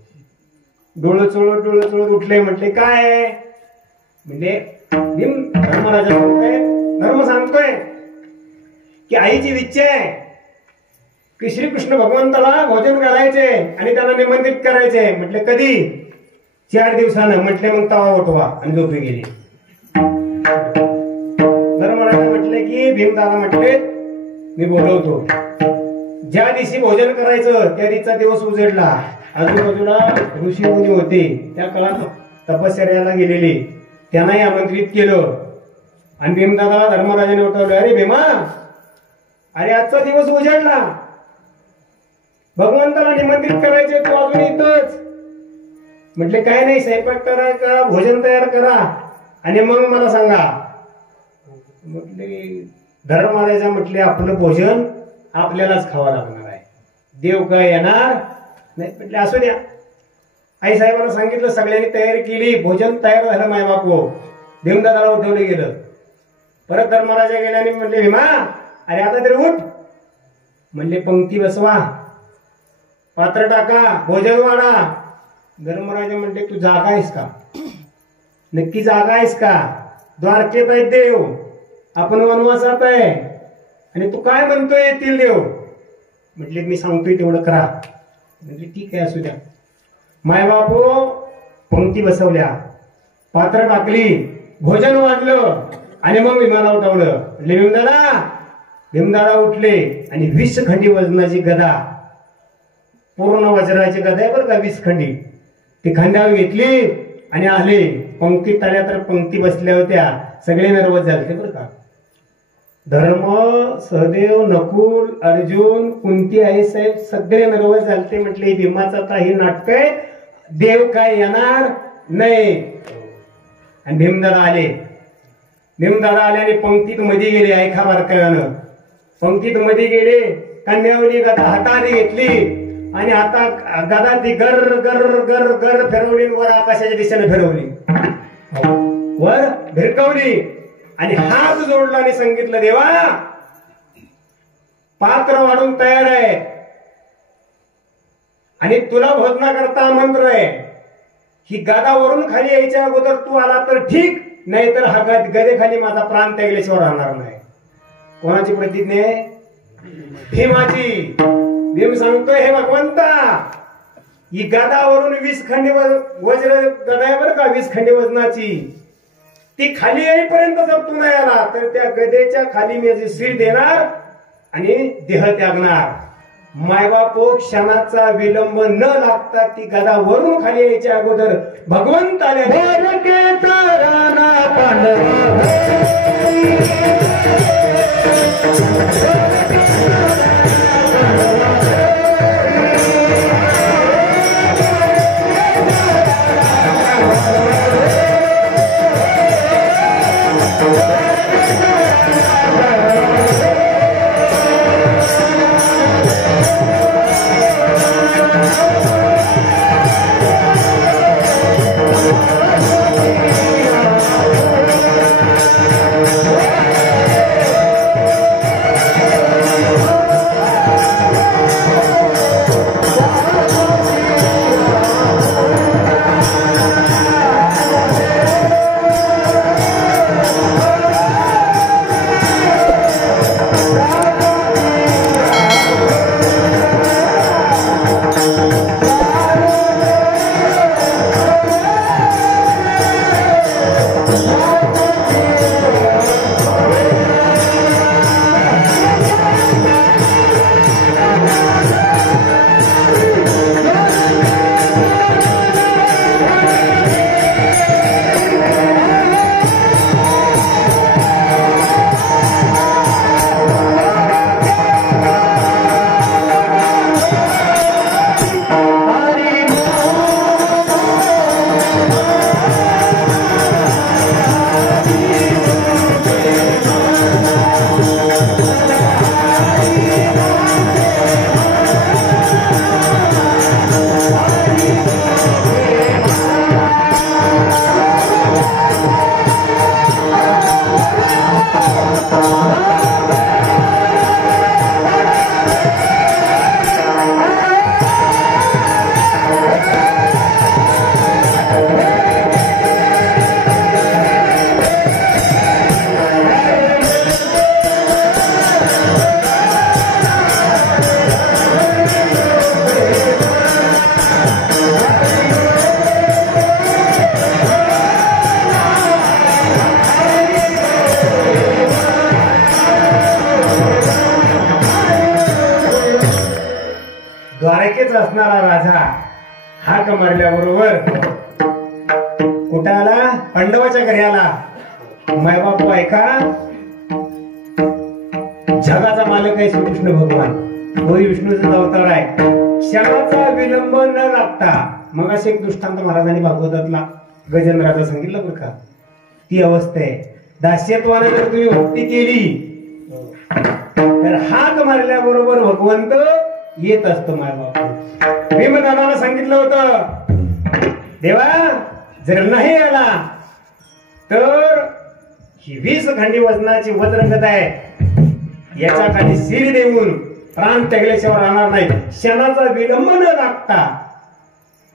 डोळं चोळत उठले. म्हटले काय? म्हणजे धर्मराजा धर्म सांगतोय की आईची इच्छा आहे की श्रीकृष्ण भगवंताला भोजन घालायचे आणि त्यांना निमंत्रित करायचे. म्हटले कधी? 4 दिवसानं. म्हटले मग तवा उठवा आणि झोपी गेली. धर्मराजा म्हटले की भीमदादा म्हटले मी बोलवतो. ज्या दिवशी भोजन करायचं त्या दिवसा दिवस उजेडला. आजूबाजूला ऋषी मुनी होते, त्या काळात तपश्चर्याला गेलेले, त्यांनाही आमंत्रित केलं. आणि भीमदादा धर्मराजाने उठवलं, अरे भीमा अरे आजचा दिवस उजेडला, भगवंताला निमंत्रित करायचे, तू अजून इथंच. म्हटले काय नाही, स्वयंपाक करायचा, भोजन तयार करा आणि मग मला सांगा. म्हटले धर्मराजा म्हटले आपलं भोजन आपल्यालाच खावं लागणार आहे, देव काय येणार नाही. म्हटले असू द्या. आई साहेबांना सांगितलं, सगळ्यांनी तयारी केली, भोजन तयार झालं. माय बापू भीमदादाला उठवलं गेलं. परत धर्मराजा गेल्याने म्हटले भीमा अरे आता तरी उठ. म्हणले पंक्ती बसवा, पात्र टाका, भोजन वाढा. धर्मराजा म्हणले तू जागा आहेस का? नक्की जागा आहेस का? द्वारकेत आहे देव, आपण वनवासात आहे आणि तू काय म्हणतोय येतील देव. म्हटले मी सांगतोय तेवढं करा. म्हणजे ठीक आहे असू द्या. मायबापू पंक्ती बसवल्या, पात्र टाकली, भोजन वाढलं आणि मग विमाना उठवलं. म्हणजे भीमदादा उठले आणि 20 खंडी वजनाची गदा, पूर्ण वज्राची गदा आहे बरं का, 20 खंडी, ती खांद्यावर घेतली आणि आले. पंक्ती टाळ्या तर पंक्ती बसल्या होत्या, सगळे नर्वस झाले बरं का. धर्म, सहदेव, नकुल, अर्जुन, कुंती आई साहेब सगळे नर्वस झाले. म्हटले भीमाचा काही नाटक आहे, देव काय येणार नाही. आणि भीमदादा आले आणि पंक्तीत मध्ये गेले. ऐका बारकाव्यानं, पंक्तीत मध्ये गेले, कन्यावली गदा हाताने घेतली आणि आता गदा ती गर गर गर गर फिरवली, वर आकाशाच्या दिशेने फिरवली. वर भिरकवली आणि हात जोडला आणि सांगितलं, देवा पात्र वाढून तयार आहे आणि तुला भोजनाकरता आमंत्रण आहे. ही गदावरून खाली यायच्या अगोदर तू आला तर ठीक, नाहीतर हा गदेखाली माझा प्राण त्यागल्याशिवाय राहणार नाही. कोणाची प्रतिज्ञा आहे? भीमाची. भीम सांगतोय, हे भगवंता, ही गदावरून 20 खंडी वज्र गदा आहे बरं का, 20 खंडी वजनाची, ती खाली येईपर्यंत जर तू नाही आला तर त्या गदेच्या खाली मी याची शिर देणार आणि देह त्यागणार. मायबापो क्षणाचा विलंब न लागता ती गदा वरून खाली यायच्या अगोदर भगवंत आले. द्वारकेच असणारा राजा हाक मारल्याबरोबर कुठं आला? पांडवाच्या घरी आला. मायबाप ऐका, जगाचा मालक आहे श्रीकृष्ण भगवान, तोही विष्णूचा अवतार आहे. क्षणाचा विलंब न लागता, मग असे एक दृष्टांत महाराजांनी भागवतातला गजेंद्राचा सांगितलं बरं का. ती अवस्था आहे. दास्यत्वाने जर तुम्ही भक्ती केली तर हाक मारल्याबरोबर भगवंत येत असतो. मायबाप भीमदानाला सांगितलं होतं, देवा जर नाही आला तर ही 20 खंडी वजनाची वज्रगदा आहे, याच्या खाली शिर देऊन प्राण त्यागल्याशिवाय राहणार नाही. क्षणाचा विलंब न लागता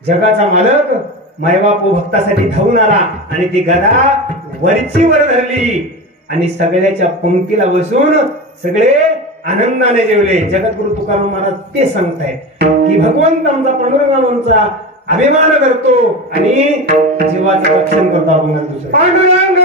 जगाचा मालक मायबाप भक्तासाठी धावून आला आणि ती गदा वरची वर धरली आणि सगळ्याच्या पंक्तीला बसून सगळे आनंदाने जेवले. जगद्गुरु तुकाराम महाराज ते सांगतायत की भगवंत आमचा पांडुरंगाचा अभिमान करतो आणि जीवाचं रक्षण करतो. आपण पांडुरंग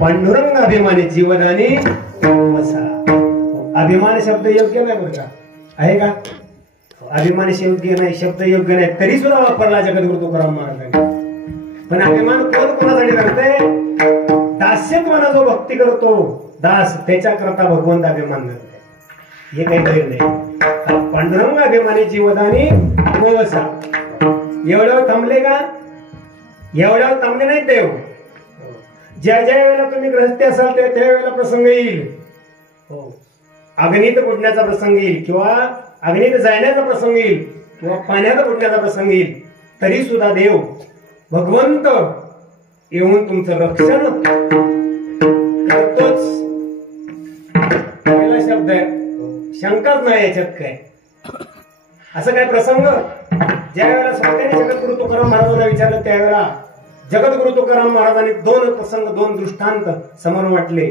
पांडुरंग अभिमानी जीवदानी अभिमान शब्द योग्य नाही बरं का, आहे का? अभिमान योग्य नाही, शब्द योग्य नाही, तरी सुद्धा वापरला जगद्गुरु तुकाराम महाराजांनी. पण अभिमान कोण कोणासाठी करते? दास्यत्वाना जो भक्ती करतो दास, त्याच्या करता भगवंत अभिमान करते. हे काही गैर नाही. पांडुरंग अभिमानी जीवदानी गोवसा. एवढ्यावर थांबले का? एवढ्यावर थांबले नाही देव. ज्या ज्या वेळेला तुम्ही ग्रहस्थी असाल त्या वेळेला प्रसंग येईल, अग्नीत बुडण्याचा प्रसंग येईल किंवा अग्नीत जाण्याचा प्रसंग येईल किंवा पाण्यात बुडण्याचा प्रसंग येईल, तरी सुद्धा देव भगवंत येऊन तुमचं रक्षण करतोच. पहिला शब्द आहे, शंकाच नाही याच्यात. काय असं काय प्रसंग ज्या वेळेला स्वात्याने जगद्गुरु तुकाराम महाराजांना विचारलं त्यावेळेला जगद्गुरु तुकाराम महाराजांनी दोन प्रसंग, दोन दृष्टांत समोर वाटले.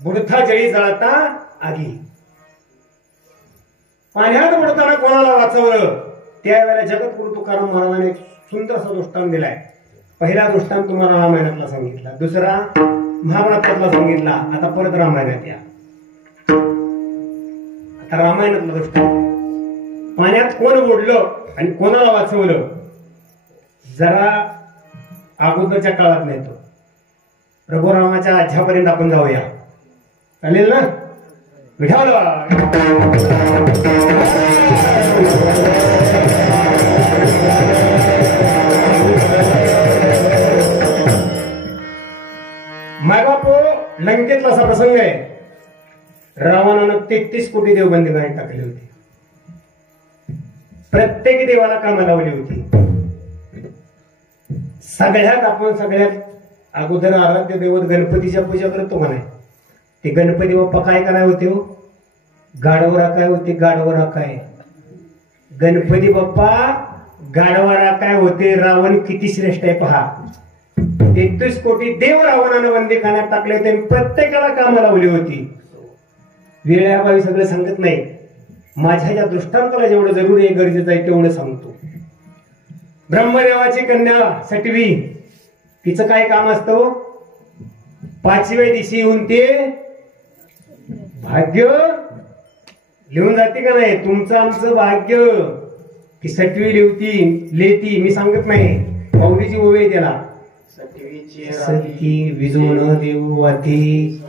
बुडता जळी जळता आगी. पाण्यात बुडताना कोणाला वाचवलं त्यावेळेला जगद्गुरु तुकाराम महाराजांनी एक सुंदरसा दृष्टांत दिलाय. पहिला दृष्टांत तुम्हाला रामायणातला सांगितला, दुसरा महाभारतातला सांगितला, आता परत रामायणात या. आता रामायणातला दृष्टांत, पाण्यात कोण बुडलं आणि कोणाला वाचवलं जरा अगोदरच्या काळात नेतो. प्रभू रामाच्या आज्ञापर्यंत आपण जाऊया, चालेल ना? विठाला मायबापो लंकेतला असा प्रसंग आहे. रावणानं 33 कोटी देवबंदी गाणी टाकली होती. प्रत्येक देवाला कामा लावली होती. सगळ्यात अगोदर आराध्य दैवत गणपतीच्या पूजा करतो का नाही? ते गणपती बाप्पा काय कराय होते हो? गाढवरा काय होते? गाढवरा काय? गणपती बाप्पा गाढवरा काय होते? रावण किती श्रेष्ठ आहे पहा. 33 कोटी देव रावणानं बंदीखान्यात टाकले होते, प्रत्येकाला कामा लावली होती. वेळाभावी सगळं सांगत नाही, माझ्या या दृष्टांताला जेवढं जरुरी आहे, गरजेचं आहे तेवढं सांगतो. ब्रह्मदेवाची कन्या सटवी, तिचं काय काम असतं? 5व्या दिवशी येऊन ते भाग्य लिहून जाते का नाही? तुमचं आमचं भाग्य ती सटवी लेती. मी सांगत नाही, पाहुणीची ओवे त्याला सटकी विजवण देऊ वाती.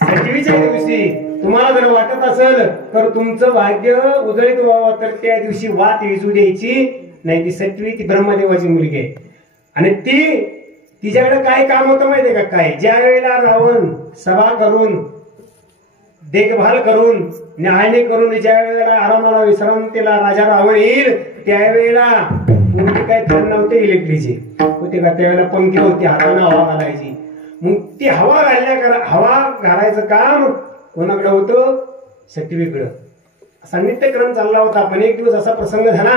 सटवीच्या दिवशी तुम्हाला जर वाटत असेल तर तुमचं भाग्य उजळीत व्हावं तर त्या दिवशी वात विजू द्यायची नाही. ती सटवी ती ब्रह्मदेवाची मुलगी आहे. आणि तिच्याकडे काय काम होतं माहितीये का? काय ज्या वेळेला रावण सभा करून देखभाल करून न्याहाळणी करून ज्या वेळेला आरामाला विश्रांतीला राजा रावण येईल त्यावेळेला पूर्वी काय फॅन नव्हते इलेक्ट्रिकचे होते का? त्यावेळेला पंखी होती, हाताने हवा घालायची. मग ती हवा घालायचं काम कोणाकडे होतं? सटवीकडं. असा नित्यक्रम चालला होता. पण एक दिवस असा प्रसंग झाला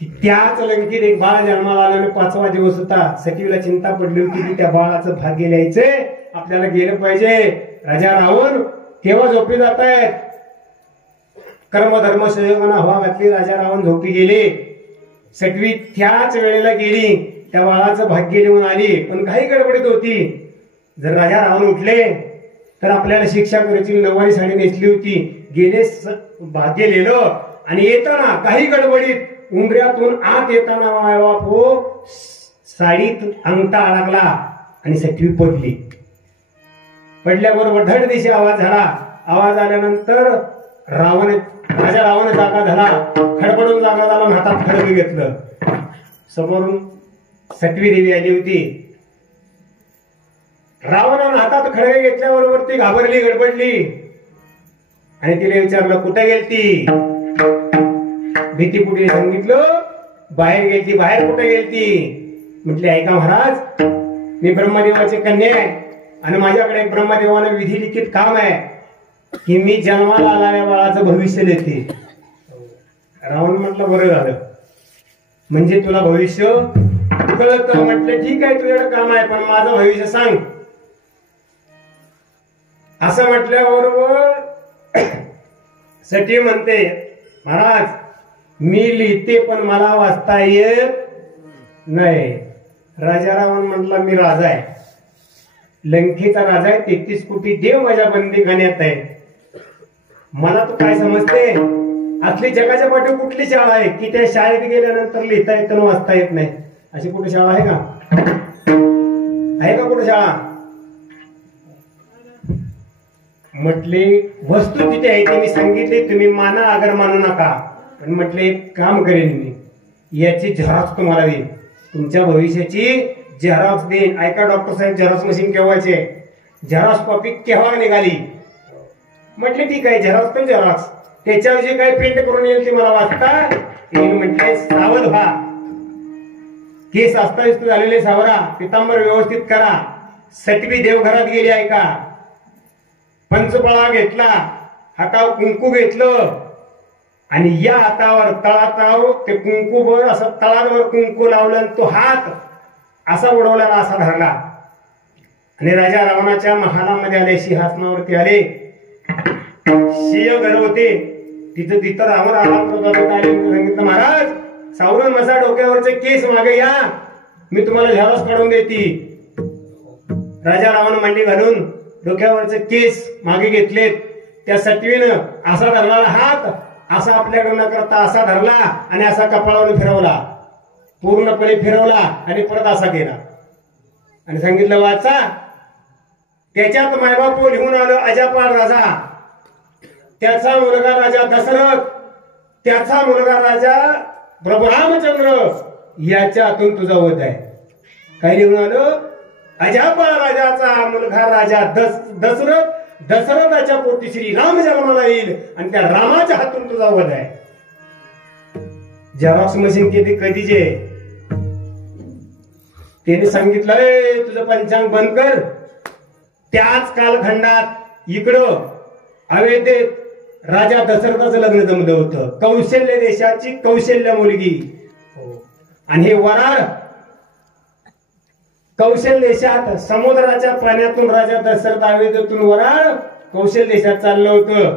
की त्याच लंकेत एक बाळ जन्माला आल्याने 5वा दिवस होता. सटवीला चिंता पडली होती की त्या बाळाचं भाग्य लिहायचंय, आपल्याला गेलं पाहिजे. राजा रावण तेव्हा झोपी जात आहेत. कर्मधर्म संयोगाने हवा घातली, राजा रावण झोपी गेले. सटवी त्याच वेळेला गेली, त्या बाळाचं भाग्य लिहून आली. पण काही गडबडीत होती. जर राजा रावण उठले तर आपल्याला शिक्षा करायची. नऊवारी साडी नेसली होती, गेलेलो आणि येताना काही गडबडीत उंबऱ्यातून आत येताना मायबाप हो साडीत अंगठा अडकला आणि सटवी पडली. पडल्याबरोबर धड दिशी आवाज झाला. आवाज आल्यानंतर राजा रावण जागा झाला, खडबडून जागा झाला, हातात खडग घेतलं. समोरून सटवी देवी आली होती. रावणानं हातात खडगे घेतल्याबरोबर ती घाबरली, गडबडली आणि तिने विचारलं कुठे गेलती. भीतीपुटीने सांगितलं बाहेर गेलती. बाहेर कुठे गेलती? म्हटली ऐका महाराज, मी ब्रह्मदेवाची कन्या आहे आणि माझ्याकडे एक ब्रह्मदेवानं विधी लिखित काम आहे की मी जन्माला आलेल्या बाळाचं भविष्य देते. रावण म्हटलं बरं झालं, म्हणजे तुला भविष्य कळत. म्हटलं ठीक आहे, तुझ्याकडे काम आहे, पण माझं भविष्य सांग. असं म्हटल्याबरोबर सटी म्हणते महाराज मी लिहिते पण मला वाचता येत नाही. राजा रावण म्हटला मी राजा आहे, लंकेचा राजा आहे, 33 कोटी देव माझ्या बंदीखान्यात आहे, मला तू काय समजते? असली जगाच्या पाठी कुठली शाळा आहे की त्या शाळेत गेल्यानंतर लिहिता येतं वाचता येत नाही? अशी कुठे शाळा आहे का? आहे का कुठे शाळा? म्हटले वस्तू तिथे आहे ती मी सांगितली, तुम्ही माना अगर मानू नका. पण म्हटले एक काम करेन मी, याची झेरॉक्स तुम्हाला देईन, तुमच्या भविष्याची झेरॉक्स देईन. ऐका डॉक्टर साहेब, झेरॉक्स मशीन केव्हाचे, झेरॉक्स कॉपी केव्हा निघाली? म्हटले ठीक आहे, झेरॉक्स तर झेरॉक्स, त्याच्यावर जे काही प्रिंट करून येईल ते मला वाचता येईल. म्हटले सावध व्हा, केस अस्ताव्यस्त झालेले सावरा, पितांबर व्यवस्थित करा. सटवी देवघरात गेली ऐका, पंचपळा घेतला, हातावर कुंकू घेतलं आणि या हातावर तळाताव ते कुंकूवर असं तळावर कुंकू लावलं, तो हात असा उडवला, असा धरला आणि राजा रावणाच्या महालामध्ये आले, सिंहासनावरती आले. सिंह घर होते तिथं रावण आराम करत होता. सांगितलं महाराज सावरून मसा डोक्यावरचे केस मागे या, मी तुम्हाला झेरॉक्स काढून देती. राजा रावण मांडी घालून डोक्यावरचे केस मागे घेतलेत. त्या सटवीनं असा धरलेला हात असा आपल्याकडे न करता असा धरला आणि असा कपाळावर फिरवला, पूर्णपणे फिरवला आणि परत असा केला आणि सांगितलं वाचा. त्याच्यात मायबाप लिहून आलं अजापाळ राजा, त्याचा मुलगा राजा दशरथ, त्याचा मुलगा राजा प्रभू रामचंद्र, याच्या हातून तुझा वध आहे. काय लिहून आलं? अजापाळ राजाचा मुलगा राजा दशरथ, दशरथाच्या पोटी श्री राम जन्माला येईल आणि त्या रामाच्या हातून तुझा वध आहे. झेरॉक्स मशीन किती कधीचे? त्याने सांगितलं तुझं पंचांग बंद कर. त्याच कालखंडात इकडं अयोध्येत राजा दशरथाचं लग्न जमलं होतं, कौशल्य देशाची कौशल्य मुलगी. आणि हे वराड कौशल देशात समुद्राच्या पाण्यातून राजा दशरथ अयोध्येतून वराड कौशल देशात चाललं होतं.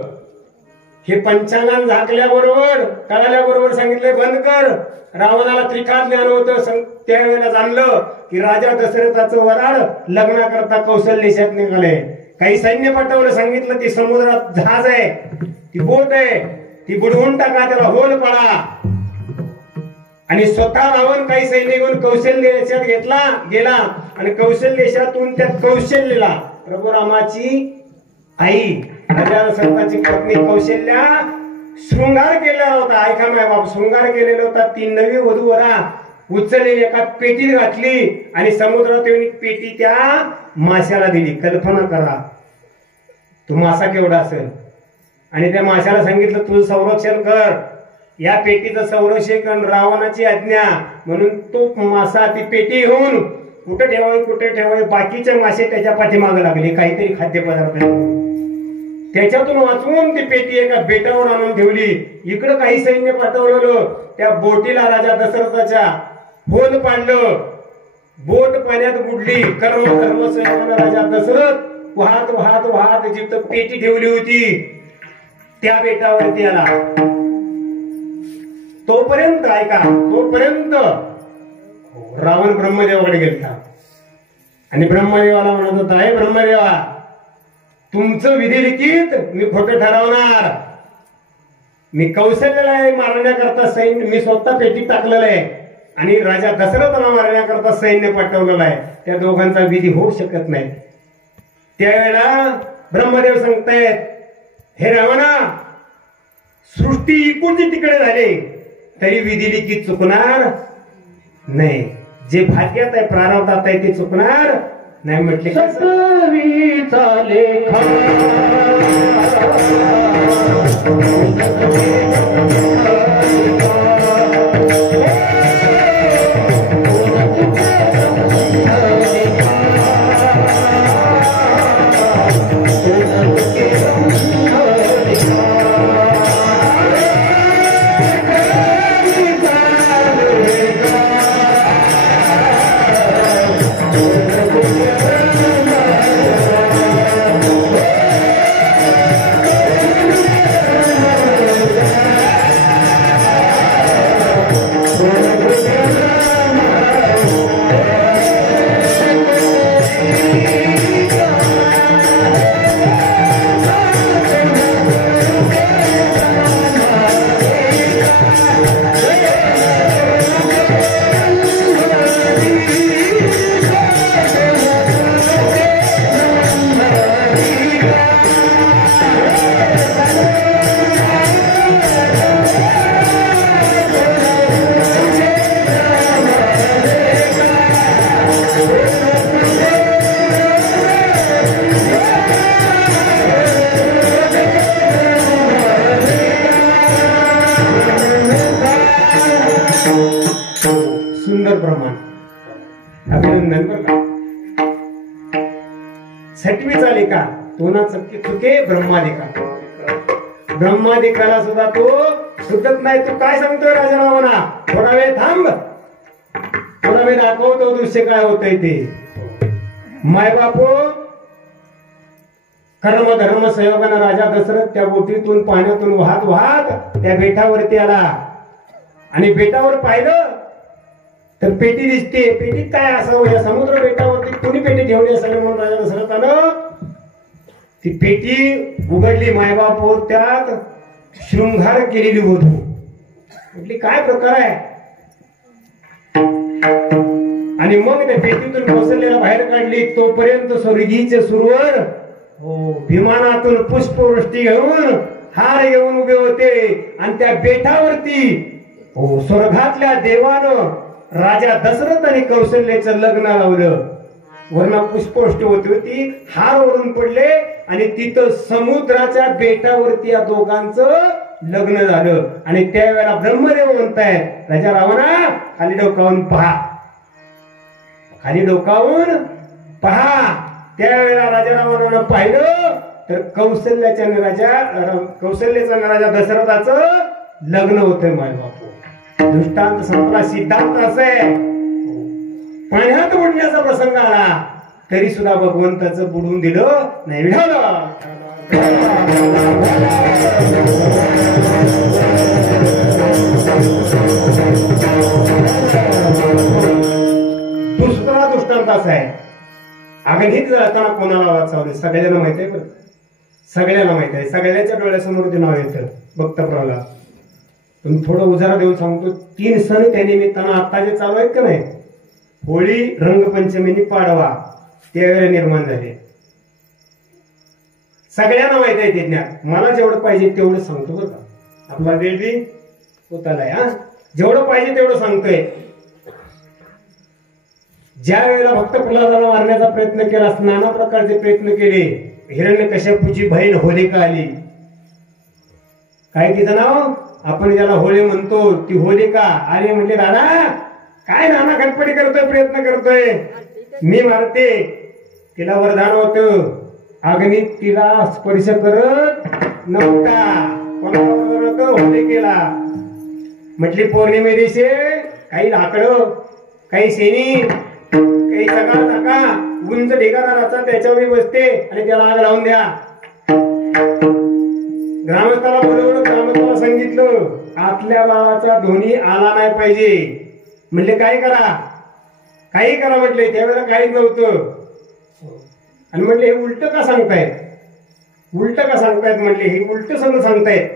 हे पंचांगान झाकल्याबरोबर कळाल्याबरोबर सांगितले बंद कर. रावणाला त्रिकाळ ज्ञान होतं, त्यावेळेला जाणलं की राजा दशरथाचं वराड लग्नाकरता कौशल देशात निघाले. काही सैन्य पाठवलं, सांगितलं ती समुद्रात जहाज आहे, ती बोट आहे, ती बुडवून टाका, त्याला होल पडा. आणि स्वतः रावण काही सैन्य घेऊन कौशल्य देशात गेला आणि कौशल देशातून त्या कौशल्यला प्रभू रामाची आई राजा दशरथाची पत्नी कौशल्या शृंगार केलेला होता. ऐका माय बाप, शृंगार केलेला होता. ती नवी वधूवरा उचललेली एका पेटीत घातली आणि समुद्रात येऊन पेटी त्या माशाला दिली. कल्पना करा तो मासा केवढा असेल. आणि त्या माशाला सांगितलं तुझं संरक्षण कर, या पेटीचं संरक्षण रावणाची आज्ञा. म्हणून तो मासा ती पेटी घेऊन कुठे ठेवावी, बाकीचे मासे त्याच्या पाठीमागे लागले काहीतरी खाद्यपदार्थ. त्याच्यातून वाचवून ती पेटी एका बेटावर आणून ठेवली. इकडं काही सैन्य पाठवलेलं, त्या बोटीला राजा दशरथाच्या होल पाडलं, बोट पाण्यात बुडली. कर्म सैन्यानं राजा दशरथ वाहत जिथं पेटी ठेवली होती त्या बेटावरती आला. तोपर्यंत ऐका, तोपर्यंत रावण ब्रह्मदेवाकडे गेला आणि ब्रह्मदेवाला म्हणत होता, हे ब्रह्मदेवा तुमचं विधी लिखित मी खोटं ठरवणार. मी कौशल्याला मारण्याकरता सैन्य मी स्वतः पेटीत टाकलेलं आहे आणि राजा दशरथाला मारण्याकरता सैन्य पाठवलेलं आहे. त्या दोघांचा विधी होऊ शकत नाही. त्यावेळेला ब्रह्मदेव सांगतायत, हे रावणा, सृष्टी इकडची तिकडे झाले तरी विधी लिखित चुकणार नाही. जे भाग्यात आहे, प्रारब्धात आहे ते चुकणार नाही. म्हटले सत्वीचा लेखा सुंदर प्रमाण अभिनंदन करता. छठवीचा लेखा तोना चुके ब्रह्मादिका. ब्रह्मादिकाला सुद्धा तो सुटत नाही. तू काय सांगतोय राजा रावणा? थोडा वेळ थांब, थोडा वेळ दाखवतो दृश्य काय होतंय ते. माय बापू कर्म धर्म संयोगानं राजा दशरथ त्या बोटीतून पाण्यातून वाहत वाहत त्या बेटावरती आला आणि बेटावर पाहिलं तर पेटी दिसते. पेटीत काय असावं? या समुद्र बेटावरती कोणी पेटी ठेवली असेल म्हणून राजा दशरथानं ती पेटी उघडली. मायबापावर त्यात शृंगार केलेली वधू. म्हटली काय प्रकार आहे? आणि मग त्या पेटीतून कौशल्याला बाहेर काढली. तोपर्यंत स्वर्गीचे सुरवर विमानातून पुष्पवृष्टी घेऊन हार घेऊन उभे होते आणि त्या बेटावरती स्वर्गातल्या देवानं राजा दशरथ आणि कौशल्याचं लग्न लावलं. वरना पुष्पवृष्टी होती, हार वरून पडले आणि तिथं समुद्राच्या बेटावरती या दोघांचं लग्न झालं. आणि त्यावेळेला ब्रह्मदेव म्हणतायत, राजा रावणा खाली डोकावून पहा, खाली डोकावून पहा. त्यावेळेला राजा रावणानं पाहिलं तर कौशल्याचं राजा दशरथाचं लग्न होतंय. माय बापू दृष्टांत संपला. सिद्धांत असं आहे, पाण्यात बुडण्याचा प्रसंग आला तरी सुद्धा भगवंताचं बुडून दिलं नाही. दुसरा दृष्टांत असा आहे, अगणित जाताना कोणाला वाचवले? सगळ्यांना माहित आहे. बरं सगळ्यांना माहित आहे. सगळ्यांच्या डोळ्यासमोर ते नाव येतं, भक्त प्रल्हाद. पण थोडं उजारा देऊन सांगतो, 3 सण त्या निमित्तानं आता जे चालू आहेत का नाही, होळी, रंगपंचमी, पाडवा, त्यावेळेला निर्माण झाले. सगळ्यांना माहित आहे ते ज्ञान. मला जेवढं पाहिजे तेवढं सांगतो बरं का. आपला वेळ बी होतालाय. हा जेवढं पाहिजे तेवढं सांगतोय. ज्या वेळेला भक्त प्रल्हादाला मारण्याचा प्रयत्न केला, नाना प्रकारचे प्रयत्न केले. हिरण्यकश्यपूची बहीण होलिका आली. काय तिचं नाव? आपण ज्याला होळी म्हणतो ती होलिका आली. म्हटले दादा काय नाना खटपटी करतोय, प्रयत्न करतोय, मी मारते. तिला वरदान होतं, अग्नी तिला स्पर्श करत नव्हता. कोणाला वरदान होतं? होलिकेला. म्हटली पौर्णिमे दिवशी काही लाकडं, काही शेणी, काही सगळा टाका, उंच ढिगारा राहता त्याच्यावर बसते आणि त्याला आग लावून द्या. ग्रामस्थाला बोलवलं, ग्रामस्थाला सांगितलं आतल्या बाळाचा ध्वनी आला नाही पाहिजे. म्हणले काय करा, काही करा म्हटले. त्यावेळेला काहीच नव्हतं. आणि म्हटले हे उलट का सांगतायत? उलट का सांगतायत म्हणले, हे उलट सगळं सांगतायत.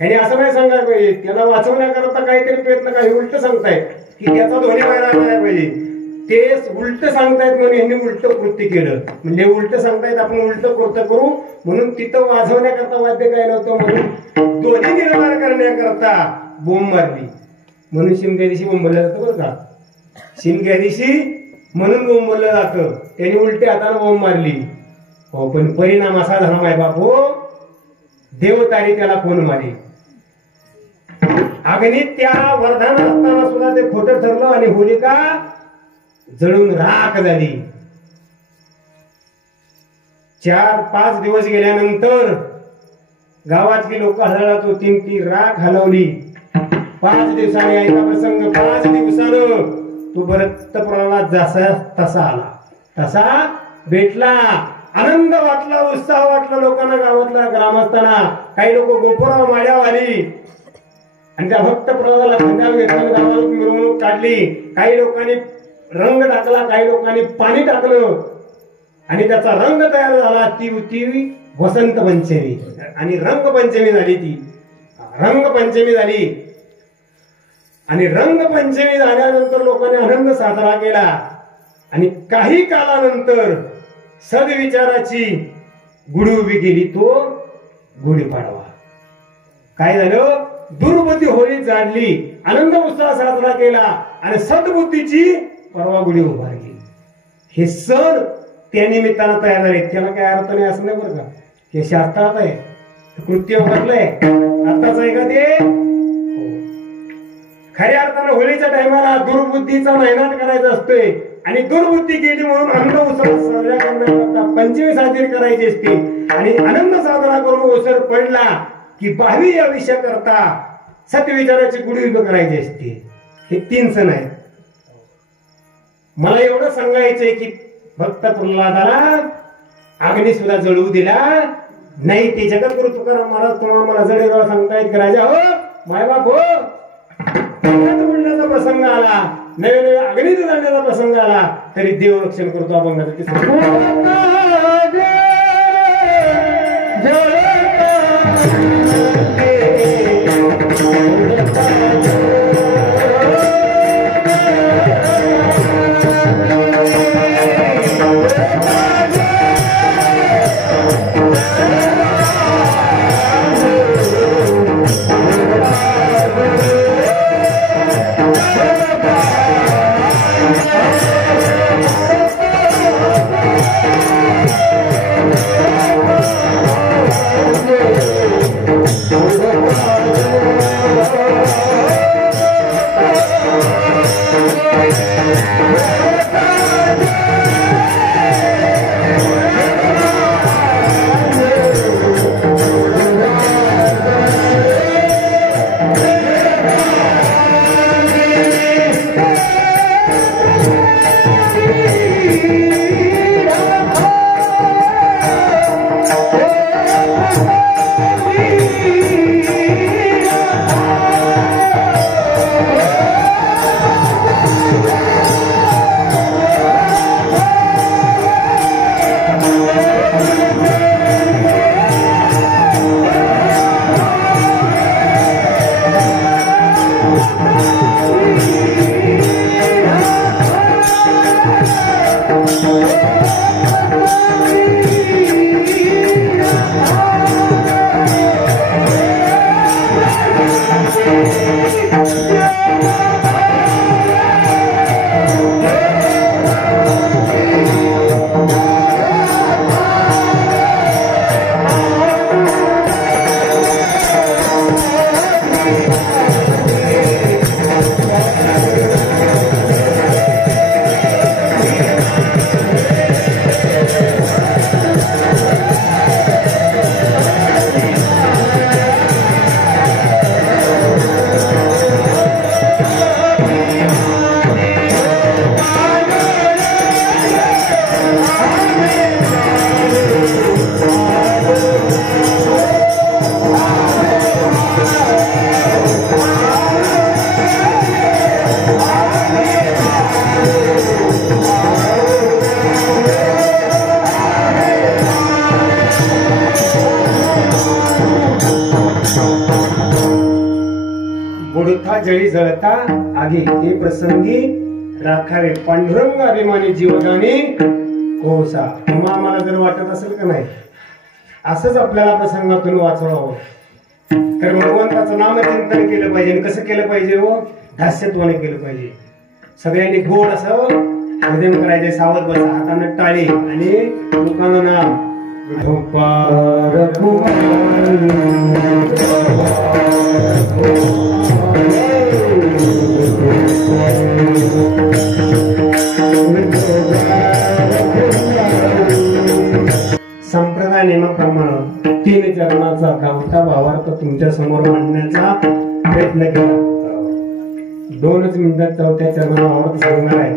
ह्याने असं नाही सांगायला पाहिजे, त्याला वाचवण्याकरता काहीतरी प्रयत्न काही उलट सांगतायत की त्याचा ध्वनी बाहेर आला नाही पाहिजे. तेच उलट सांगतायत म्हणून ह्यांनी उलट कृत्य केलं. म्हणजे उलट सांगतायत आपण उलट कृत्य करू म्हणून तिथं वाजवण्याकरता वाद्य काय नव्हतं म्हणून ध्वनी निर्माण करण्याकरता बोंब मारली. म्हणून शिमग्या दिवशी बोंबवलं जातं बरं का. शिमग्या दिवशी म्हणून बोंबवलं जातं, त्यांनी उलटे हाताने बोंब मारली. हो, पण परिणाम असा झाला माय बापू, देवतारी त्याला कोण मारे. अग्नीत त्या वरदान असताना सुद्धा ते खोटं ठरलं आणि होलिका जळून राख झाली. 4-5 दिवस गेल्यानंतर गावातली लोक हळहळत होती, ती राख हलवली. 5 दिवसांनी ऐका प्रसंग, 5 दिवसानं तो भरतपुराला जसा तसा आला, तसा भेटला. आनंद वाटला, उत्साह वाटला लोकांना, गावातल्या ग्रामस्थांना. काही लोक गोपुराव माड्यावर आली आणि त्या भक्त प्रवाहाला खांद्यावर घेतलं, गावात मिरवणूक काढली. काही लोकांनी रंग टाकला, काही लोकांनी पाणी टाकलं आणि त्याचा रंग तयार झाला. ती होती वसंत पंचमी आणि रंगपंचमी झाली. ती रंगपंचमी झाली आणि रंगपंचमी झाल्यानंतर लोकांनी आनंद साजरा केला. आणि काही कालानंतर सद्विचाराची गुढी उभी केली, तो गुढीपाडवा. काय झालं, दुर्बुद्धी होळी जाणली, आनंद उत्साह साजरा केला आणि सद्बुद्धीची परवा गुढी उभारली. हे सण त्या निमित्तानं तयार झाले. त्याला काय अर्थ नाही असं नाही बरं का. हे शास्त्रात आहे, कृत्य उभारलंय, आताच आहे का ते. खऱ्या अर्थानं होळीच्या टायमाला दुर्बुद्धीचा नायनाट करायचा असतोय आणि दुर्बुद्धी केली म्हणून आनंद उत्सव साजरा करण्याकरता पंचमी साजरी करायची असते. आणि आनंद साजरा करून ओसर पडला की 22 या विषया करता सत्यविचाराची गुढी उभी करायची असते. हे 3 सण आहेत. मला एवढं सांगायचंय की भक्त प्रल्हादाला अग्नी सुद्धा जळवू दिला नाही. ते जगद्गुरु तुकाराम महाराज तुम्हाला मला जडेराव सांगतायत की राजा हो, मायबाप हो, बुडण्याचा प्रसंग आला, नवे नवे अग्नीत जाण्याचा प्रसंग आला तरी देव रक्षण करतो. आपण बुडता जळी जळता आगी ते प्रसंगी राखावे पांडुरंग अभिमानी जीवदानी कोसा. तुम्हा आम्हाला जर वाटत असेल का नाही असंच आपल्याला प्रसंगातून वाचवावं तर भगवंताचं नामचिंतन केलं पाहिजे. आणि कसं केलं पाहिजे हो? हास्यत्वाने केलं पाहिजे. सगळ्यांनी गोड असं भजन करायचे. सावध बसा, हातानं टाळी आणि लोकांना नाम संप्रदाय नियमाप्रमाणे 3 चरणाचा गावता भावार्थ तुमच्या समोर मांडण्याचा प्रयत्न केला. 2च मिनिटात 4थ्या चरणावर सांगणार आहे.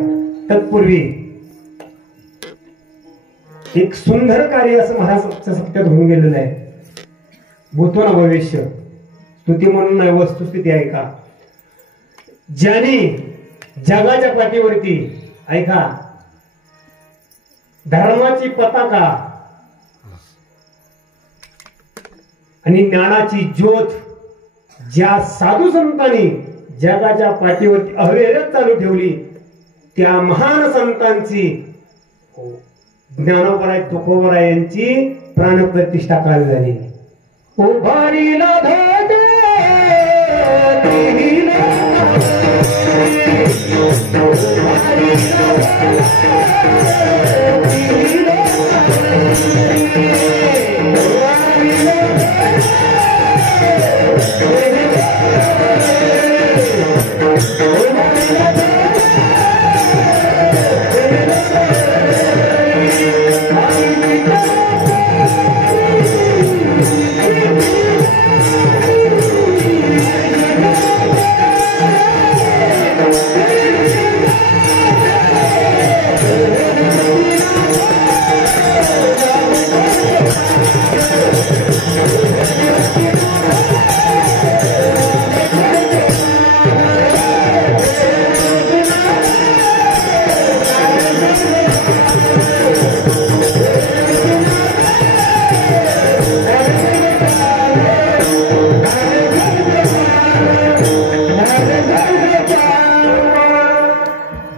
तत्पूर्वी एक सुंदर कार्य असं महाराष्ट्राच्या सत्यात होऊन गेलेलं आहे. भूतो ना भविष्य स्तुती म्हणून नाही, वस्तुस्थिती आहे का. ज्याने जगाच्या पाठीवरती ऐका धर्माची पताका आणि ज्ञानाची ज्योत ज्या साधू संतांनी जगाच्या पाठीवरती अविरत चालू ठेवली त्या महान संतांची ज्ञानोबराय तुकोबराय यांची प्राणप्रतिष्ठा काल झाली. उभारीला धागे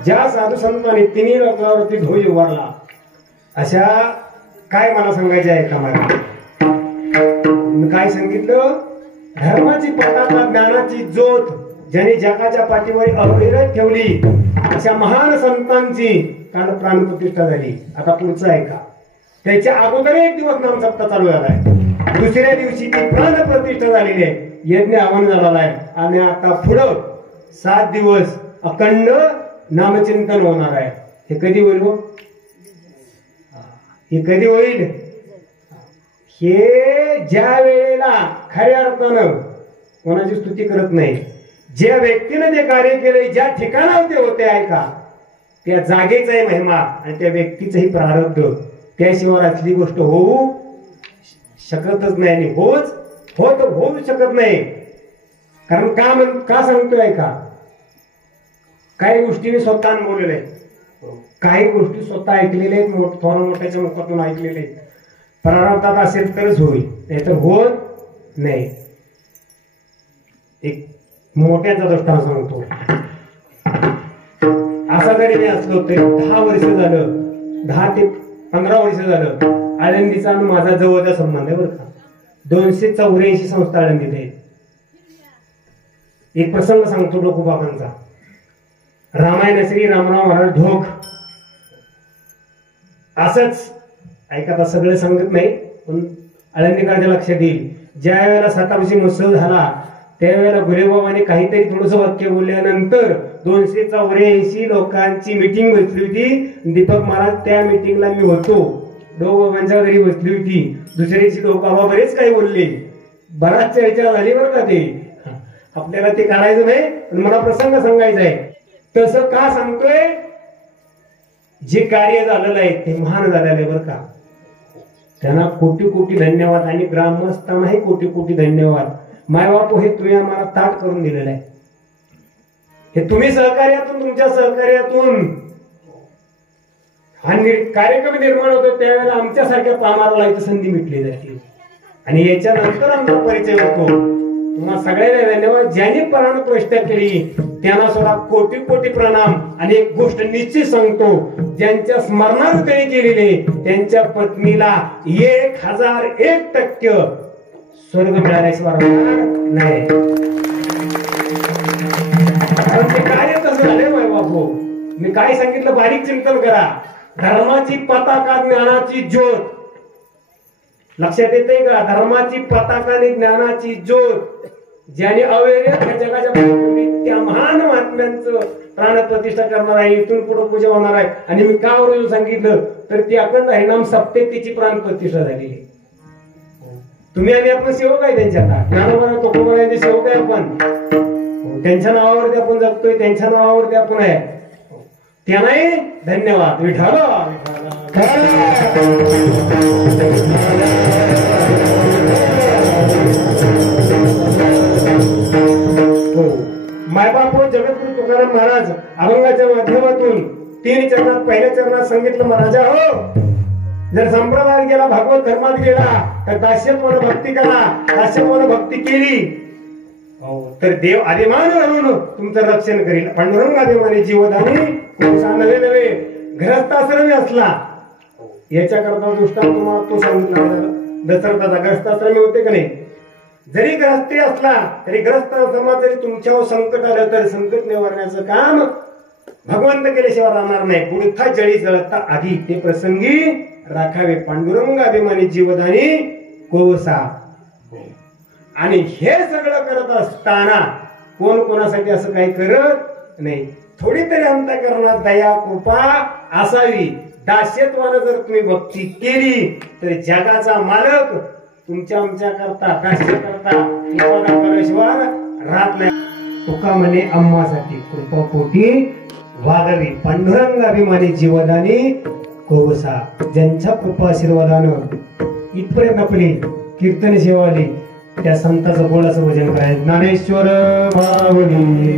ज्या साधू संतांनी 3 लोकांवरती ध्वज उभारला अशा काय मला सांगायचे आहे का मला काय सांगितलं. धर्माची पताका ज्ञानाची ज्योत ज्याने जगाच्या पाठीवर अविरत ठेवली अशा महान संतांची काल प्राणप्रतिष्ठा झाली. आता पुढचं आहे का. त्याच्या अगोदर एक दिवस नामसप्ताह चालू झालाय. दुसऱ्या दिवशी ती प्राणप्रतिष्ठा झालेली आहे. यज्ञ हवन झालेला आहे. आणि आता पुढं 7 दिवस अखंड नामचिंतन होणार आहे. हे कधी होईल हो? हे कधी होईल? हे ज्या वेळेला खऱ्या अर्थानं कोणाची स्तुती करत नाही, ज्या व्यक्तीने जे कार्य केले ज्या ठिकाणावर ते होते ऐका त्या जागेचा आहे महिमा आणि त्या व्यक्तीचंही प्रारब्ध. त्याशिवाय असली गोष्ट होऊ शकतच नाही आणि होऊ शकत नाही. कारण का सांगतोय का काही गोष्टी मी स्वतः अनुभवलेल्या आहेत. काही गोष्टी स्वतः ऐकलेल्या आहेत. थोड्या मोठ्याच्या मुखातून ऐकलेल्या आहेत. प्रारब्धात असेल तरच होईल, नाहीतर होत नाही. एक मोठ्याचा दृष्टांत सांगतो. असा जरी मी असलो तरी 10 वर्ष झालं, 10 ते 15 वर्ष झालं आळंदीचा आणि माझा जवळचा संबंध आहे बरं का. 284 संस्था आळंदीत आहेत. एक प्रसंग सांगतो डोकोबाबांचा. रामायण श्री रामराव महाराज ढोक असंच ऐका. सगळं सांगत नाही पण आळंदीकरांच्या लक्षात येईल. ज्या वेळेला 7वर्षी महोत्सव झाला त्यावेळेला गुलेबाबाने काहीतरी थोडस वाक्य बोलल्यानंतर 284 लोकांची मीटिंग बसली होती. दीपक महाराज त्या मीटिंगला मी होतो. डोबाबांच्या घरी बसली होती. दुसऱ्या दिवशी डोबाबा बरेच काही बोलले. बराच चर्चा झाली बरं का. ते आपल्याला ते काढायचं नाही पण मला प्रसंग सांगायचा आहे. तसं का सांगतोय. जे कार्य झालेलं आहे ते महान झालेलं आहे बरं का. त्यांना कोटी कोटी धन्यवाद आणि ग्रामस्थांनाही कोटी कोटी धन्यवाद. मायबापू हे तुम्ही आम्हाला ताट करून दिलेलं आहे. हे तुम्ही सहकार्यातून तुमच्या सहकार्यातून हा कार्यक्रम निर्माण होतो त्यावेळेला आमच्यासारख्या कामाला इथं संधी मिटली जाते. आणि याच्यानंतर आमचा परिचय होतो तुम्हा सगळ्यांना धन्यवाद. ज्यांनी प्राण प्रतिष्ठा केली त्यांना सुद्धा कोटी कोटी प्रणाम. आणि एक गोष्ट निश्चित सांगतो, ज्यांच्या स्मरणार्थ त्यांनी केलेले त्यांच्या पत्नीला 1001% स्वर्ग मिळाल्याशिवाय नाही. पण ते कार्य कसं झालंय माय बापू, मी काय सांगितलं बारीक चिंतन करा. धर्माची पताका ज्ञानाची ज्योत, लक्षात येते का? धर्माची पताका आणि ज्ञानाची ज्योत ज्याने अवैर्य जगाच्या त्या महान महात्म्यांचं प्राण प्रतिष्ठा करणार आहे. इथून पुढे पूजा होणार आहे. आणि मी का वरून सांगितलं तर ती अखंड हरिनाम सप्ततीची प्राण प्रतिष्ठा झालेली. तुम्ही आणि आपण सेवक आहे त्यांच्या. ज्ञानोबा तुकोबा यांचे सेवक आहे आपण. त्यांच्या नावावरती आपण जगतोय, त्यांच्या नावावरती आपण आहे. त्यांनाही धन्यवाद. विठाला मायबाप जगद्गुरु तुकाराम महाराज अभंगाच्या माध्यमातून 3 चरणात, पहिल्या चरणात सांगितलं, महाराजा हो, जर संप्रदाय गेला, भागवत धर्मात गेला तर दास्यत्वानं भक्ती करा. दास्यत्वानं भक्ती केली तर देव अभिमान राहून तुमचं रक्षण करील. पांडुरंग अभिमानी जीवदानी नवे नवे ग्रहस्थाश्रमी असला. याच्याकरता दृष्टांत तुम्हाला तो सांगितला दशरथाचा. ग्रहस्थाश्रमी होते का नाही? जरी ग्रहस्थी असला तरी ग्रस्त समाज जरी तुमच्यावर संकट आलं तर संकट निवारण्याचं काम भगवंत केल्याशिवाय राहणार नाही. पुढथा जळी जळता आधी ते प्रसंगी राखावे. पांडुरंग अभिमानी जीवदानी कोसा. आणि हे सगळं करत असताना कोण कोणासाठी असं काही करत नाही. थोडी तरी अंतःकरणात दया कृपा असावी. दास्यत्वानं जर तुम्ही भक्ती केली तर जगाचा मालक तुमच्या आमच्या करता दास्य करता परमेश्वर राहत नाही. तुका म्हणे अम्मासाठी कृपा पोटी वागवी. पांडुरंग अभिमानी जीवदानी कोसा. ज्यांच्या कृपा आशीर्वादानं इथपर्यंत आपली कीर्तन सेवाली त्या संताचं गोडाचं भजन करायचं. ज्ञानेश्वर माऊली